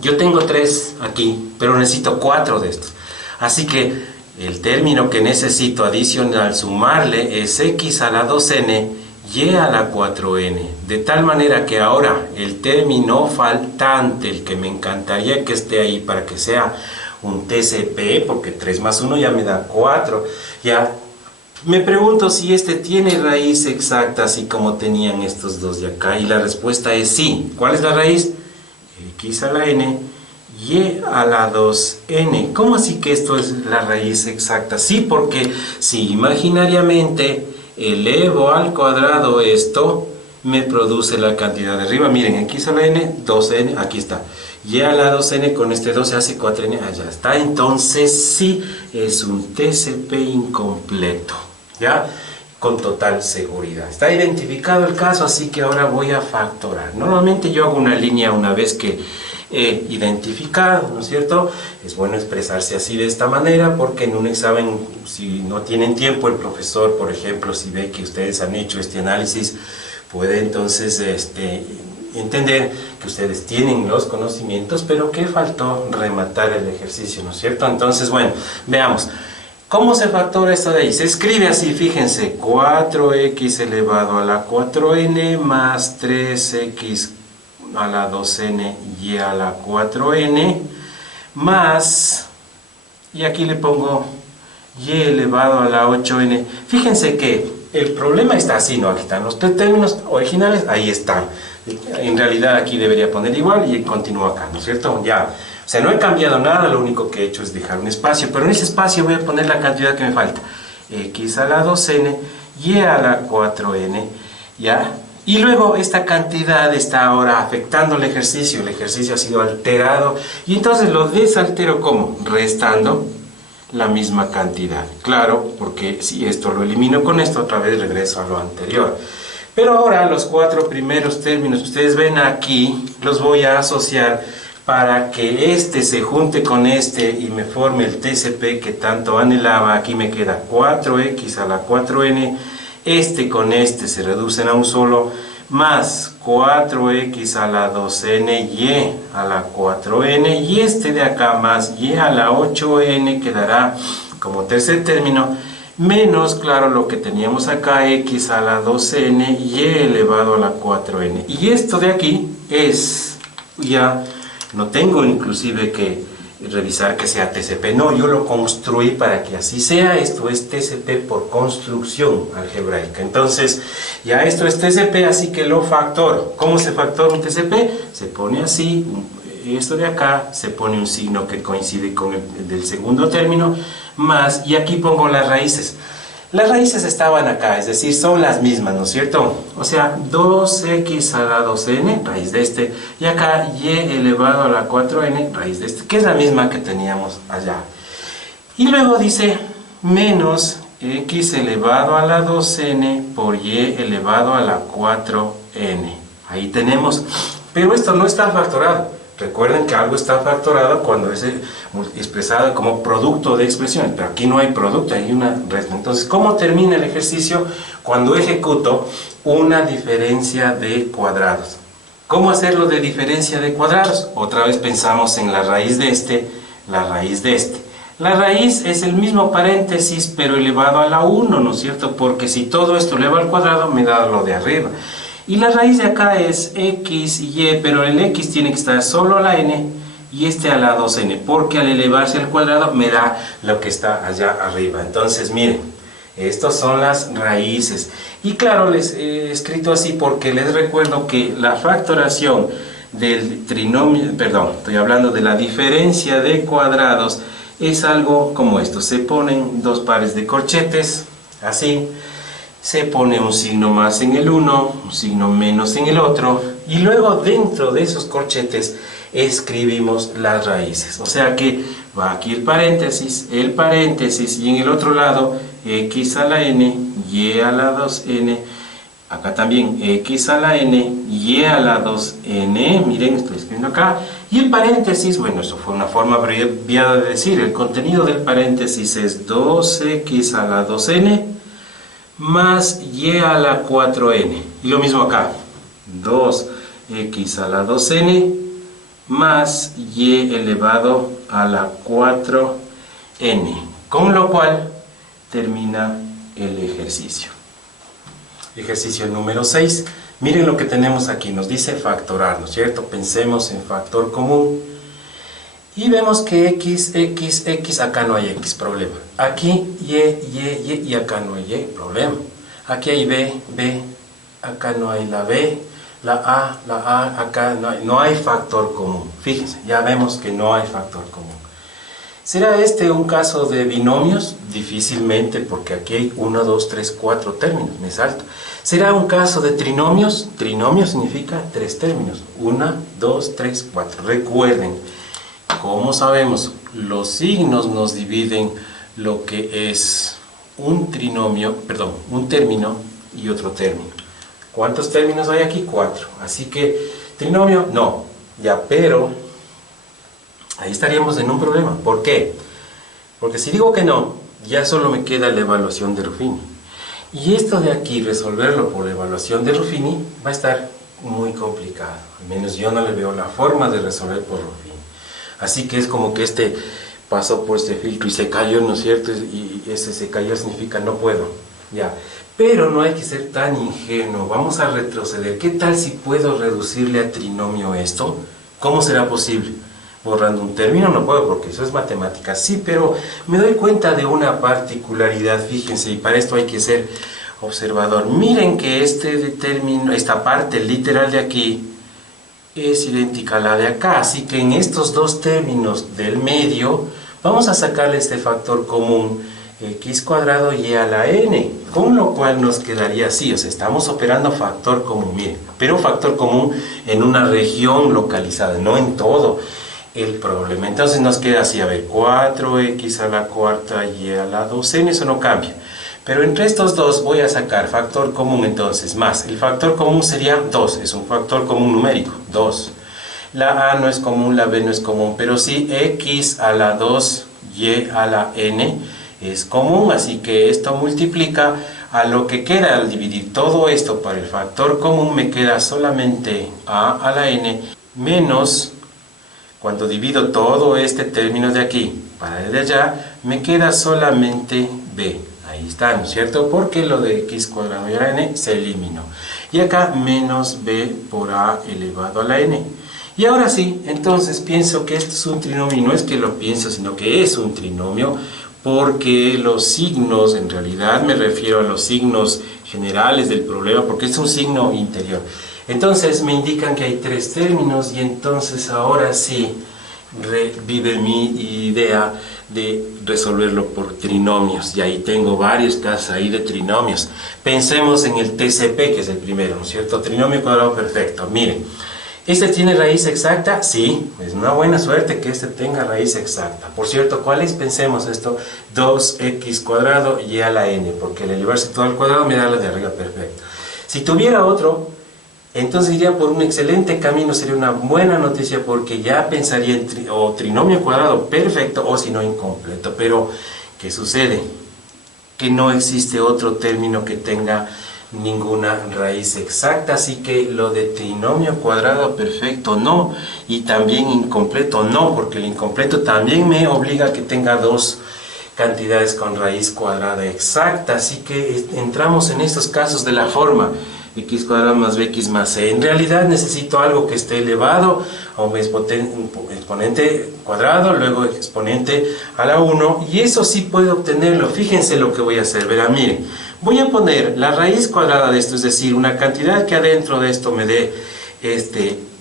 yo tengo 3 aquí, pero necesito 4 de estos. Así que el término que necesito adicional sumarle es x a la 2n y a la 4n. De tal manera que ahora el término faltante, el que me encantaría que esté ahí para que sea un TCP, porque 3 más 1 ya me da 4, ya. Me pregunto si este tiene raíz exacta, así como tenían estos dos de acá, y la respuesta es sí. ¿Cuál es la raíz? X a la n, y a la 2n. ¿Cómo así que esto es la raíz exacta? Sí, porque si imaginariamente elevo al cuadrado esto, me produce la cantidad de arriba. Miren, x a la n, 2n, aquí está. Y a la 2n con este 2 se hace 4n, allá está. Entonces sí es un TCP incompleto, ¿ya? Con total seguridad. Está identificado el caso, así que ahora voy a factorar. Normalmente yo hago una línea una vez que he identificado, ¿no es cierto? Es bueno expresarse así de esta manera porque en un examen, si no tienen tiempo, el profesor, por ejemplo, si ve que ustedes han hecho este análisis, puede entonces entender que ustedes tienen los conocimientos, pero que faltó rematar el ejercicio, ¿no es cierto? Entonces, bueno, veamos. ¿Cómo se factora esto de ahí? Se escribe así, fíjense, 4x elevado a la 4n más 3x a la 2n y a la 4n más, y aquí le pongo y elevado a la 8n. Fíjense que el problema está así, ¿no? Aquí están los términos originales, ahí están. En realidad aquí debería poner igual y continúo acá, ¿no es cierto? Ya. O sea, no he cambiado nada, lo único que he hecho es dejar un espacio, pero en ese espacio voy a poner la cantidad que me falta. X a la 2n y a la 4n, ¿ya? Y luego esta cantidad está ahora afectando el ejercicio ha sido alterado, y entonces lo desaltero ¿cómo? Restando la misma cantidad. Claro, porque si esto lo elimino con esto, otra vez regreso a lo anterior. Pero ahora los 4 primeros términos, ustedes ven aquí, los voy a asociar para que este se junte con este y me forme el TCP que tanto anhelaba. Aquí me queda 4x a la 4n, este con este se reducen a un solo, más 4x a la 2n y a la 4n, y este de acá más y a la 8n quedará como tercer término, menos, claro, lo que teníamos acá, x a la 2n y elevado a la 4n. Y esto de aquí es, ya no tengo inclusive que revisar que sea TCP, no, yo lo construí para que así sea. Esto es TCP por construcción algebraica. Entonces, ya esto es TCP, así que lo factoro. ¿Cómo se factora un TCP? Se pone así, esto de acá, se pone un signo que coincide con el del segundo término, más, y aquí pongo las raíces. Las raíces estaban acá, es decir, son las mismas, ¿no es cierto? O sea, 2x a la 2n, raíz de este, y acá y elevado a la 4n, raíz de este, que es la misma que teníamos allá. Y luego dice menos x elevado a la 2n por y elevado a la 4n. Ahí tenemos, pero esto no está factorado. Recuerden que algo está factorado cuando es expresado como producto de expresiones, pero aquí no hay producto, hay una resta. Entonces, ¿cómo termina el ejercicio? Cuando ejecuto una diferencia de cuadrados. ¿Cómo hacerlo de diferencia de cuadrados? Otra vez pensamos en la raíz de este, la raíz de este. La raíz es el mismo paréntesis, pero elevado a la 1, ¿no es cierto? Porque si todo esto eleva al cuadrado, me da lo de arriba. Y la raíz de acá es x y y, pero el x tiene que estar solo a la n y este a la 2n, porque al elevarse al cuadrado me da lo que está allá arriba. Entonces, miren, estas son las raíces. Y claro, les he escrito así porque les recuerdo que la factoración del trinomio, perdón, estoy hablando de la diferencia de cuadrados, es algo como esto. Se ponen dos pares de corchetes, así. Se pone un signo más en el uno, un signo menos en el otro, y luego dentro de esos corchetes escribimos las raíces. O sea que va aquí el paréntesis y en el otro lado x a la n, y a la 2n, acá también x a la n, y a la 2n, miren, estoy escribiendo acá, y el paréntesis, bueno, eso fue una forma abreviada de decir, el contenido del paréntesis es 2x a la 2n más y a la 4n, y lo mismo acá, 2x a la 2n más y elevado a la 4n, con lo cual termina el ejercicio. Ejercicio número 6. Miren lo que tenemos aquí, nos dice factorar, ¿no es cierto? Pensemos en factor común y vemos que x, acá no hay x, problema. Aquí y acá no hay y, problema. Aquí hay b, acá no hay la b, la a, acá no hay factor común. Fíjense, ya vemos que no hay factor común. ¿Será este un caso de binomios? Difícilmente, porque aquí hay 1, 2, 3, 4 términos, me salto. ¿Será un caso de trinomios? Trinomio significa 3 términos. 1, 2, 3, 4. Recuerden, como sabemos, los signos nos dividen lo que es un trinomio, perdón, un término y otro término. ¿Cuántos términos hay aquí? 4. Así que, trinomio, no. Ya, pero ahí estaríamos en un problema. ¿Por qué? Porque si digo que no, ya solo me queda la evaluación de Ruffini. Y esto de aquí, resolverlo por la evaluación de Ruffini, va a estar muy complicado. Al menos yo no le veo la forma de resolver por Ruffini. Así que es como que este pasó por este filtro y se cayó, ¿no es cierto? Y ese se cayó significa no puedo. Ya. Pero no hay que ser tan ingenuo. Vamos a retroceder. ¿Qué tal si puedo reducirle a trinomio esto? ¿Cómo será posible? Borrando un término no puedo porque eso es matemática. Sí, pero me doy cuenta de una particularidad, fíjense, y para esto hay que ser observador. Miren que este término, esta parte literal de aquí es idéntica a la de acá, así que en estos dos términos del medio vamos a sacarle este factor común, x cuadrado y a la n, con lo cual nos quedaría así. O sea, estamos operando factor común, miren, pero factor común en una región localizada, no en todo el problema. Entonces nos queda así, a ver, 4x a la cuarta y a la 2n, eso no cambia. Pero entre estos dos voy a sacar factor común entonces, más. El factor común sería 2, es un factor común numérico, 2. La a no es común, la b no es común, pero sí x a la 2 y a la n es común, así que esto multiplica a lo que queda al dividir todo esto para el factor común, me queda solamente a la n menos, cuando divido todo este término de aquí para el de allá, me queda solamente b. Ahí está, ¿no es cierto? Porque lo de x cuadrado y a la n se eliminó. Y acá menos b por a elevado a la n. Y ahora sí, entonces pienso que esto es un trinomio, y no es que lo pienso, sino que es un trinomio, porque los signos, en realidad me refiero a los signos generales del problema, porque es un signo interior. Entonces me indican que hay 3 términos, y entonces ahora sí revive mi idea de resolverlo por trinomios, y ahí tengo varios casos ahí de trinomios. Pensemos en el TCP, que es el primero, ¿no es cierto? Trinomio cuadrado perfecto. Miren, ¿este tiene raíz exacta? Sí, es una buena suerte que este tenga raíz exacta. Por cierto, ¿cuál es? Pensemos esto, 2x cuadrado y a la n, porque al elevarse todo al cuadrado me da la de arriba perfecto. Si tuviera otro, entonces iría por un excelente camino, sería una buena noticia, porque ya pensaría en trinomio cuadrado perfecto, o si no incompleto. Pero, ¿qué sucede? Que no existe otro término que tenga ninguna raíz exacta, así que lo de trinomio cuadrado perfecto no, y también incompleto no, porque el incompleto también me obliga a que tenga 2 cantidades con raíz cuadrada exacta. Así que entramos en estos casos de la forma x cuadrado más bx más c. En realidad necesito algo que esté elevado a un exponente cuadrado, luego exponente a la 1, y eso sí puedo obtenerlo. Fíjense lo que voy a hacer. Verán, miren, voy a poner la raíz cuadrada de esto, es decir, una cantidad que adentro de esto me dé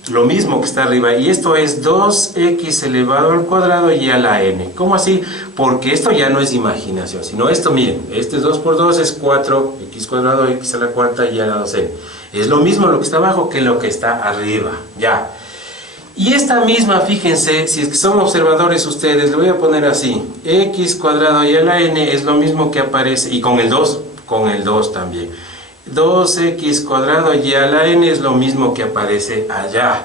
lo mismo que está arriba, y esto es 2x elevado al cuadrado y a la n. ¿Cómo así? Porque esto ya no es imaginación, sino esto, miren, este 2 por 2 es 4x cuadrado, x a la cuarta y a la 2n. Es lo mismo lo que está abajo que lo que está arriba, ya. Y esta misma, fíjense, si es que son observadores ustedes, lo voy a poner así. X cuadrado y a la n es lo mismo que aparece, y con el 2 también. 2x cuadrado y a la n es lo mismo que aparece allá.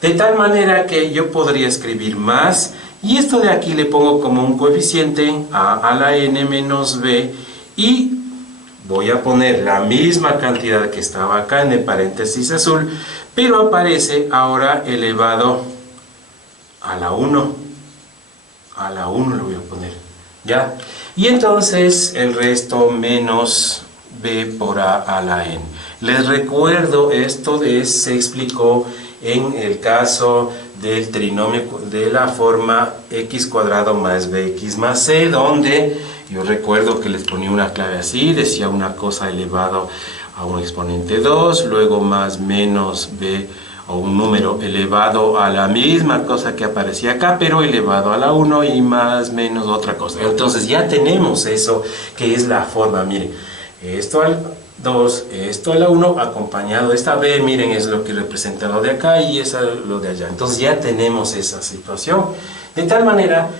De tal manera que yo podría escribir más, y esto de aquí le pongo como un coeficiente a la n menos b, y voy a poner la misma cantidad que estaba acá en el paréntesis azul, pero aparece ahora elevado a la 1. A la 1 lo voy a poner, ¿ya? Y entonces el resto menos b por a la n. Les recuerdo, esto se explicó en el caso del trinomio de la forma x cuadrado más bx más c, donde yo recuerdo que les ponía una clave así, decía una cosa elevado a un exponente 2, luego más menos b o un número elevado a la misma cosa que aparecía acá, pero elevado a la 1 y más menos otra cosa. Entonces ya tenemos eso que es la forma, miren, esto al 2, esto a la 1 acompañado de esta b, miren, es lo que representa lo de acá y es lo de allá. Entonces ya tenemos esa situación, de tal manera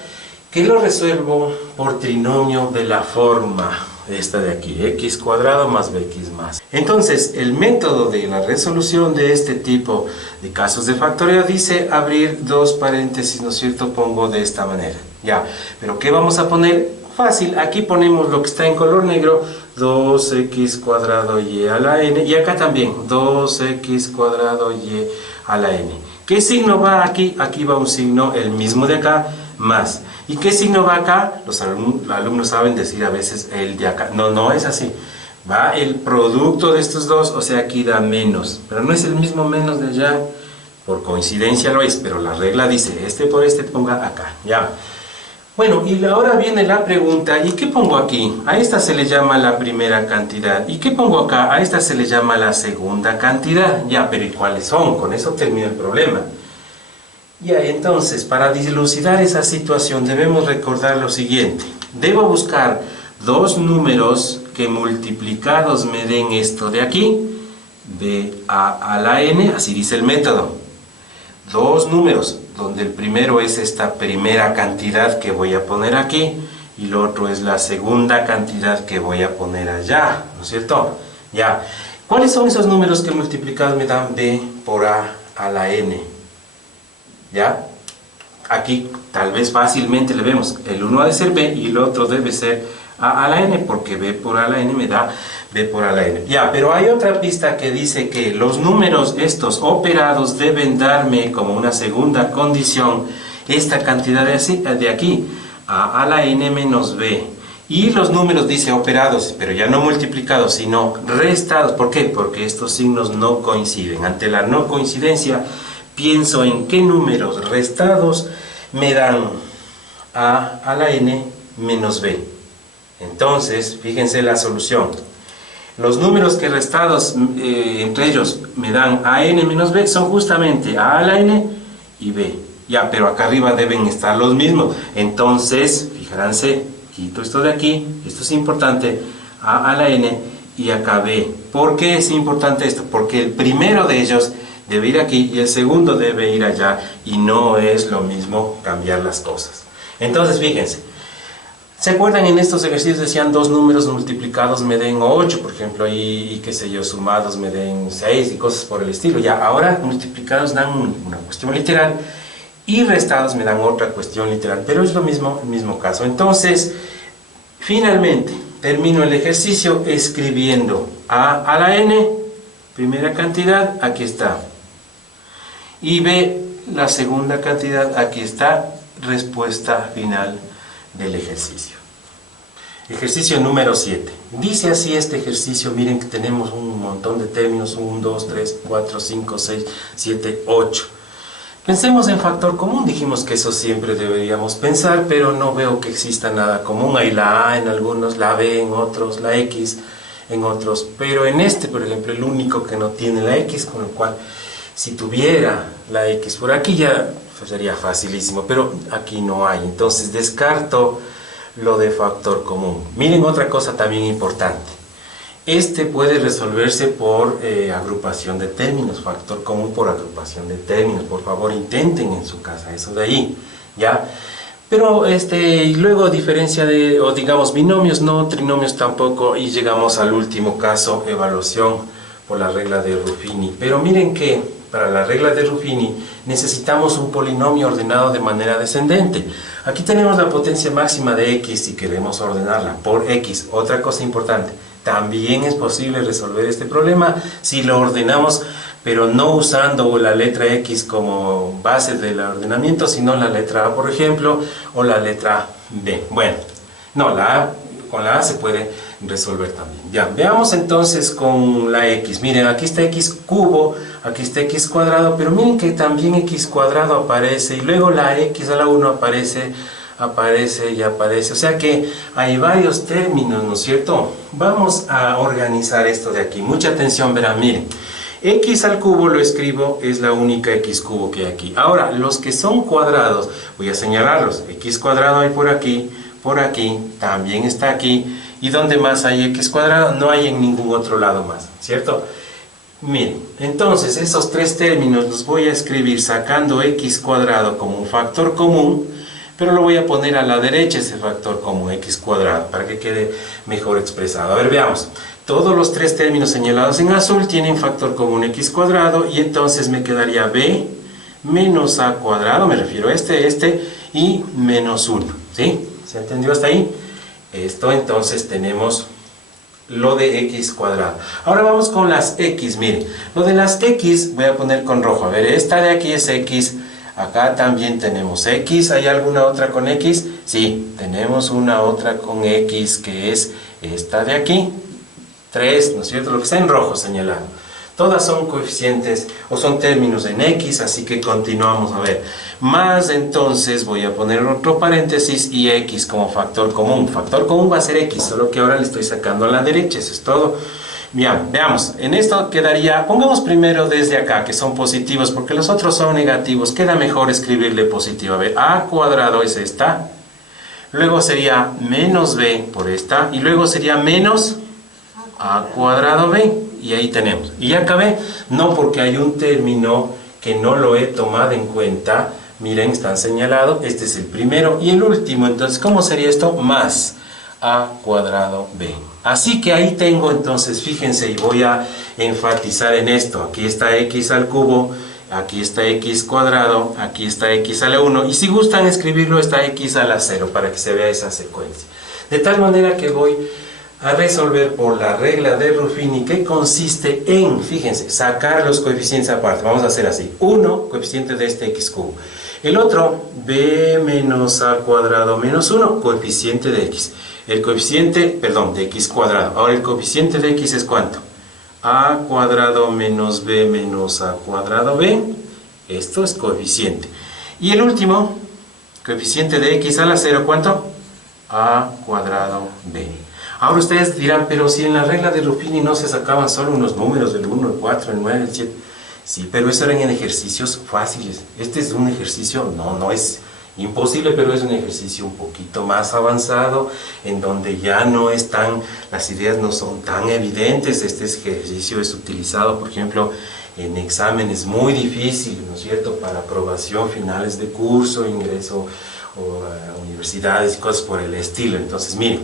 que lo resuelvo por trinomio de la forma esta de aquí, x cuadrado más bx más. Entonces, el método de la resolución de este tipo de casos de factoreo dice abrir dos paréntesis, ¿no es cierto? Pongo de esta manera, ya. Pero ¿qué vamos a poner? Fácil, aquí ponemos lo que está en color negro, 2x cuadrado y a la n, y acá también, 2x cuadrado y a la n. ¿Qué signo va aquí? Aquí va un signo, el mismo de acá, más. ¿Y qué signo va acá? Los alumnos saben decir a veces el de acá. No, no es así. Va el producto de estos dos, o sea, aquí da menos. Pero no es el mismo menos de allá. Por coincidencia lo es, pero la regla dice, este por este ponga acá. Ya. Bueno, y ahora viene la pregunta, ¿y qué pongo aquí? A esta se le llama la primera cantidad. ¿Y qué pongo acá? A esta se le llama la segunda cantidad. Ya, pero ¿y cuáles son? Con eso termina el problema. Ya, entonces, para dilucidar esa situación debemos recordar lo siguiente. Debo buscar dos números que multiplicados me den esto de aquí, b a la n, así dice el método. Dos números, donde el primero es esta primera cantidad que voy a poner aquí, y lo otro es la segunda cantidad que voy a poner allá, ¿no es cierto? Ya. ¿Cuáles son esos números que multiplicados me dan b por a la n? ¿Ya? Aquí tal vez fácilmente le vemos, el uno ha de ser b y el otro debe ser a la n, porque b por a la n me da b por a la n. Ya, pero hay otra pista que dice que los números estos operados deben darme como una segunda condición esta cantidad de aquí, a la n menos b. Y los números dice operados, pero ya no multiplicados, sino restados. ¿Por qué? Porque estos signos no coinciden. Ante la no coincidencia, pienso en qué números restados me dan a la n menos b. Entonces, fíjense la solución. Los números que restados entre ellos me dan a n menos b son justamente a la n y b. Ya, pero acá arriba deben estar los mismos. Entonces, fíjense, quito esto de aquí, esto es importante, a la n y acá b. ¿Por qué es importante esto? Porque el primero de ellos debe ir aquí y el segundo debe ir allá, y no es lo mismo cambiar las cosas. Entonces, fíjense, ¿se acuerdan? En estos ejercicios decían dos números multiplicados me den 8, por ejemplo, y qué sé yo, sumados me den 6 y cosas por el estilo. Ya, ahora multiplicados dan una cuestión literal y restados me dan otra cuestión literal, pero es lo mismo, el mismo caso. Entonces, finalmente, termino el ejercicio escribiendo a la n, primera cantidad, aquí está. Y b, la segunda cantidad, aquí está, respuesta final del ejercicio. Ejercicio número 7. Dice así este ejercicio, miren que tenemos un montón de términos, 1, 2, 3, 4, 5, 6, 7, 8. Pensemos en factor común, dijimos que eso siempre deberíamos pensar, pero no veo que exista nada común. Hay la a en algunos, la b en otros, la x en otros, pero en este, por ejemplo, el único que no tiene la x, con lo cual si tuviera la x por aquí ya sería facilísimo, pero aquí no hay. Entonces descarto lo de factor común. Miren otra cosa también importante. Este puede resolverse por agrupación de términos, factor común por agrupación de términos. Por favor, intenten en su casa eso de ahí, ¿ya? Pero y luego diferencia de, o digamos, binomios no, trinomios tampoco, y llegamos al último caso, evaluación por la regla de Ruffini. Pero miren que para la regla de Ruffini necesitamos un polinomio ordenado de manera descendente. Aquí tenemos la potencia máxima de x si queremos ordenarla por x. Otra cosa importante, también es posible resolver este problema si lo ordenamos, pero no usando la letra X como base del ordenamiento, sino la letra A, por ejemplo, o la letra B. Bueno, no, con la A se puede resolver también. Ya, veamos entonces con la X. Miren, aquí está X cubo, aquí está X cuadrado, pero miren que también X cuadrado aparece, y luego la X a la 1 aparece y aparece, o sea que hay varios términos, ¿no es cierto? Vamos a organizar esto de aquí, mucha atención, verán, miren, x al cubo lo escribo, es la única x cubo que hay aquí. Ahora, los que son cuadrados, voy a señalarlos, x cuadrado hay por aquí, también está aquí, y ¿dónde más hay x cuadrado? No hay en ningún otro lado más, ¿cierto? Miren, entonces esos tres términos los voy a escribir sacando x cuadrado como un factor común, pero lo voy a poner a la derecha ese factor común, x cuadrado, para que quede mejor expresado. A ver, veamos. Todos los tres términos señalados en azul tienen factor común x cuadrado, y entonces me quedaría b menos a cuadrado, me refiero a este, y menos 1. ¿Sí? ¿Se entendió hasta ahí? Esto entonces tenemos lo de x cuadrado. Ahora vamos con las x, miren. Lo de las x voy a poner con rojo. A ver, esta de aquí es x. Acá también tenemos x. ¿Hay alguna otra con x? Sí, tenemos una otra con x, que es esta de aquí. 3, ¿no es cierto? Lo que está en rojo señalado. Todas son coeficientes o son términos en x, así que continuamos a ver. Más entonces voy a poner otro paréntesis y x como factor común. Factor común va a ser x, solo que ahora le estoy sacando a la derecha, eso es todo. Bien, veamos, en esto quedaría, pongamos primero desde acá, que son positivos, porque los otros son negativos, queda mejor escribirle positivo. A ver, a cuadrado es esta, luego sería menos b por esta, y luego sería menos a cuadrado b, y ahí tenemos. Y ya acabé, no, porque hay un término que no lo he tomado en cuenta, miren, están señalados, este es el primero y el último, entonces, ¿cómo sería esto? Más a cuadrado b. Así que ahí tengo, entonces, fíjense, y voy a enfatizar en esto, aquí está x al cubo, aquí está x cuadrado, aquí está x a la 1, y si gustan escribirlo está x a la 0, para que se vea esa secuencia. De tal manera que voy a resolver por la regla de Ruffini, que consiste en, fíjense, sacar los coeficientes aparte. Vamos a hacer así, 1, coeficiente de este x cubo. El otro, b menos a cuadrado menos 1, coeficiente de x. El coeficiente, perdón, de x cuadrado. Ahora el coeficiente de x es ¿cuánto? A cuadrado menos b menos a cuadrado b. Esto es coeficiente. Y el último, coeficiente de x a la 0, ¿cuánto? A cuadrado b. Ahora ustedes dirán, pero si en la regla de Ruffini no se sacaban solo unos números del 1, el 4, el 9, el 7. Sí, pero eso eran en ejercicios fáciles. Este es un ejercicio, no es imposible, pero es un ejercicio un poquito más avanzado, en donde ya no están, las ideas no son tan evidentes. Este ejercicio es utilizado, por ejemplo, en exámenes muy difíciles, ¿no es cierto?, para aprobación, finales de curso, ingreso a universidades y cosas por el estilo. Entonces, miren,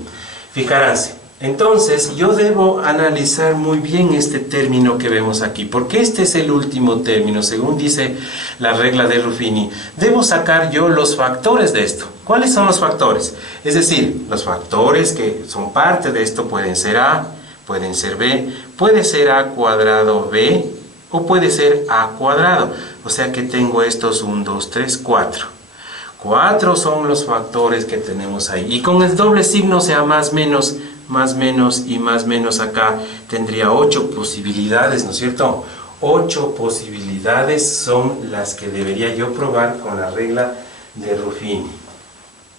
fijaránse, entonces yo debo analizar muy bien este término que vemos aquí, porque este es el último término, según dice la regla de Ruffini. Debo sacar yo los factores de esto. ¿Cuáles son los factores? Es decir, los factores que son parte de esto pueden ser a, pueden ser b, puede ser a cuadrado b, o puede ser a cuadrado. O sea que tengo estos 1, 2, 3, 4. 4 son los factores que tenemos ahí. Y con el doble signo, o sea, más menos y más menos acá, tendría 8 posibilidades, ¿no es cierto? 8 posibilidades son las que debería yo probar con la regla de Ruffini.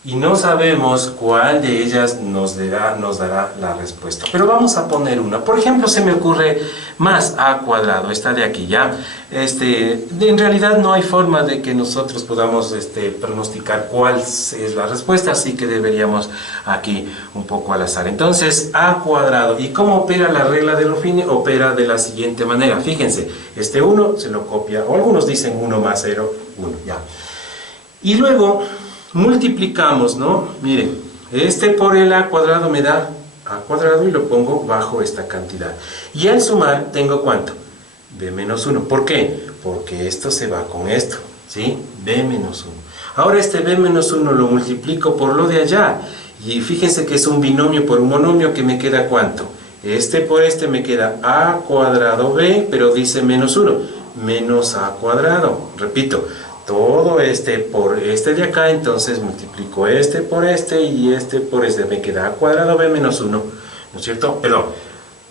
y no sabemos cuál de ellas nos dará la respuesta. Pero vamos a poner una. Por ejemplo, se me ocurre más a cuadrado, esta de aquí, ¿ya? En realidad no hay forma de que nosotros podamos pronosticar cuál es la respuesta, así que deberíamos aquí un poco al azar. Entonces, a cuadrado. ¿Y cómo opera la regla de Ruffini? Opera de la siguiente manera. Fíjense, 1 se lo copia, o algunos dicen 1 más 0, 1, ya. Y luego multiplicamos, ¿no? Miren, por el a cuadrado me da a cuadrado y lo pongo bajo esta cantidad. Y al sumar tengo ¿cuánto? B menos 1. ¿Por qué? Porque esto se va con esto, ¿sí? B menos 1. Ahora B menos 1 lo multiplico por lo de allá. Y fíjense que es un binomio por un monomio que me queda ¿cuánto? Por me queda a cuadrado B, pero dice menos 1. Menos a cuadrado. Repito. Todo por de acá, entonces multiplico por y por me queda a cuadrado b menos 1, ¿no es cierto? Perdón,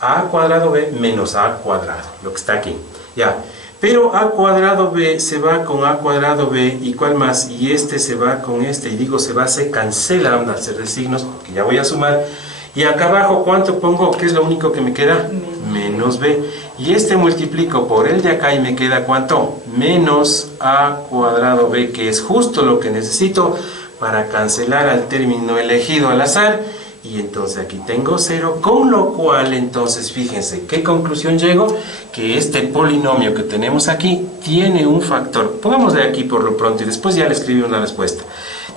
a cuadrado b menos a cuadrado, lo que está aquí, ya. Pero a cuadrado b se va con a cuadrado b, ¿y cuál más? Y se va con y digo se cancela al ser de signos, que ya voy a sumar. Y acá abajo, ¿cuánto pongo? ¿Qué es lo único que me queda? Menos b. Y multiplico por el de acá y me queda ¿cuánto? Menos a cuadrado b, que es justo lo que necesito para cancelar al término elegido al azar. Y entonces aquí tengo 0, con lo cual entonces fíjense, ¿qué conclusión llego? Que polinomio que tenemos aquí tiene un factor, pongámosle aquí por lo pronto y después ya le escribí una respuesta.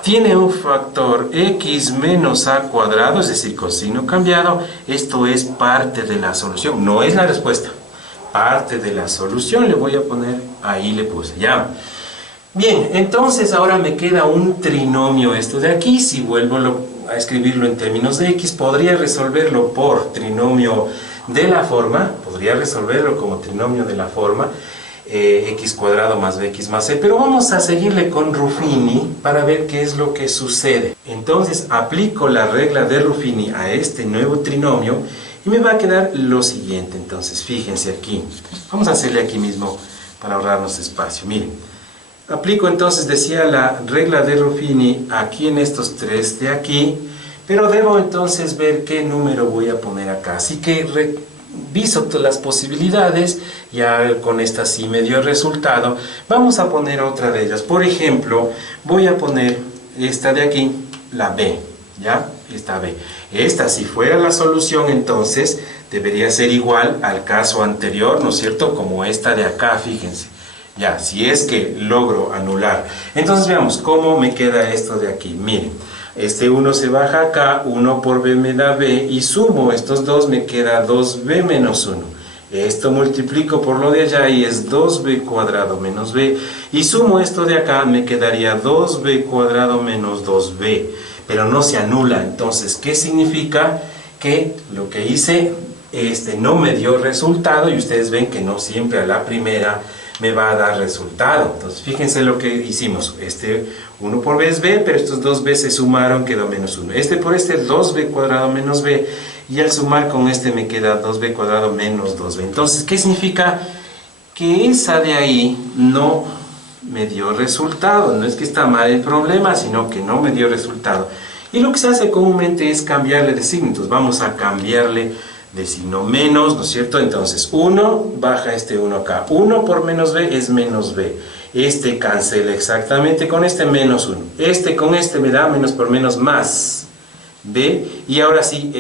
Tiene un factor x menos a cuadrado, es decir, con signo cambiado. Esto es parte de la solución, no es la respuesta. Parte de la solución le voy a poner, ahí le puse, ya. Bien, entonces ahora me queda un trinomio de aquí. Si vuelvo a escribirlo en términos de x, podría resolverlo por trinomio de la forma, podría resolverlo como trinomio de la forma, x cuadrado más bx más c, pero vamos a seguirle con Ruffini para ver qué es lo que sucede. Entonces aplico la regla de Ruffini a nuevo trinomio y me va a quedar lo siguiente. Entonces fíjense aquí, vamos a hacerle aquí mismo para ahorrarnos espacio. Miren, aplico entonces, decía, la regla de Ruffini aquí en estos tres de aquí, pero debo entonces ver qué número voy a poner acá. Así que reviso todas las posibilidades, ya con esta sí me dio resultado. Vamos a poner otra de ellas. Por ejemplo, voy a poner esta de aquí, la B, ¿ya? Esta B. Esta, si fuera la solución, entonces debería ser igual al caso anterior, ¿no es cierto? Como esta de acá, fíjense. Ya, si es que logro anular. Entonces veamos cómo me queda esto de aquí. Miren, 1 se baja acá, 1 por b me da b, y sumo estos dos, me queda 2b menos 1. Esto multiplico por lo de allá y es 2b cuadrado menos b. Y sumo esto de acá, me quedaría 2b cuadrado menos 2b. Pero no se anula. Entonces, ¿qué significa? Que lo que hice, no me dio resultado, y ustedes ven que no siempre a la primera me va a dar resultado. Entonces fíjense lo que hicimos. 1 por b es b, pero estos dos b se sumaron, quedó menos 1. Por 2b cuadrado menos b, y al sumar con me queda 2b cuadrado menos 2b. Entonces, ¿qué significa? Que esa de ahí no me dio resultado. No es que está mal el problema, sino que no me dio resultado. Y lo que se hace comúnmente es cambiarle de signo. Entonces vamos a cambiarle de signo menos, ¿no es cierto? Entonces 1 baja 1 acá. 1 por menos b es menos b. Cancela exactamente con menos 1. Con me da menos por menos más b. Y ahora sí,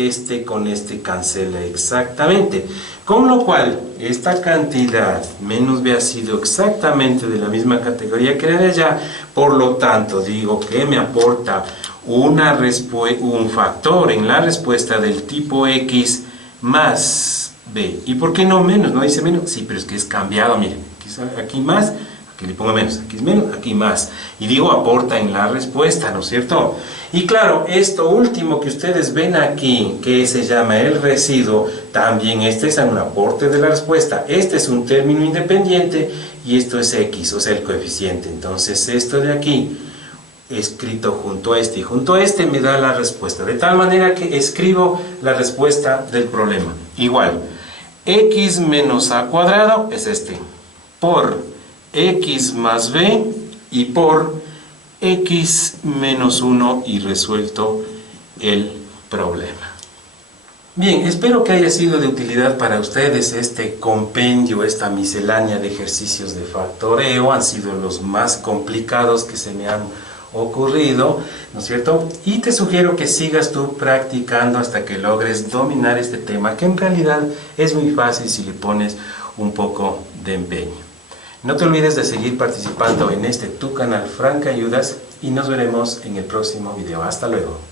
con cancela exactamente. Con lo cual, esta cantidad menos b ha sido exactamente de la misma categoría que la de allá. Por lo tanto, digo que me aporta un factor en la respuesta del tipo x más b. ¿Y por qué no menos? ¿No dice menos? Sí, pero es que es cambiado, miren. Aquí más, aquí le pongo menos. Aquí es menos, aquí más. Y digo aporta en la respuesta, ¿no es cierto? Y claro, esto último que ustedes ven aquí, que se llama el residuo, también es un aporte de la respuesta. Es un término independiente y esto es x, o sea, el coeficiente. Entonces, esto de aquí, escrito junto a y junto a me da la respuesta, de tal manera que escribo la respuesta del problema. Igual, x menos a cuadrado es por x más b y por x menos 1 y resuelto el problema. Bien, espero que haya sido de utilidad para ustedes este compendio, esta miscelánea de ejercicios de factoreo. Han sido los más complicados que se me han ocurrido, ¿no es cierto? Y te sugiero que sigas tú practicando hasta que logres dominar este tema, que en realidad es muy fácil si le pones un poco de empeño. No te olvides de seguir participando en este tu canal Frank Ayudas y nos veremos en el próximo video. Hasta luego.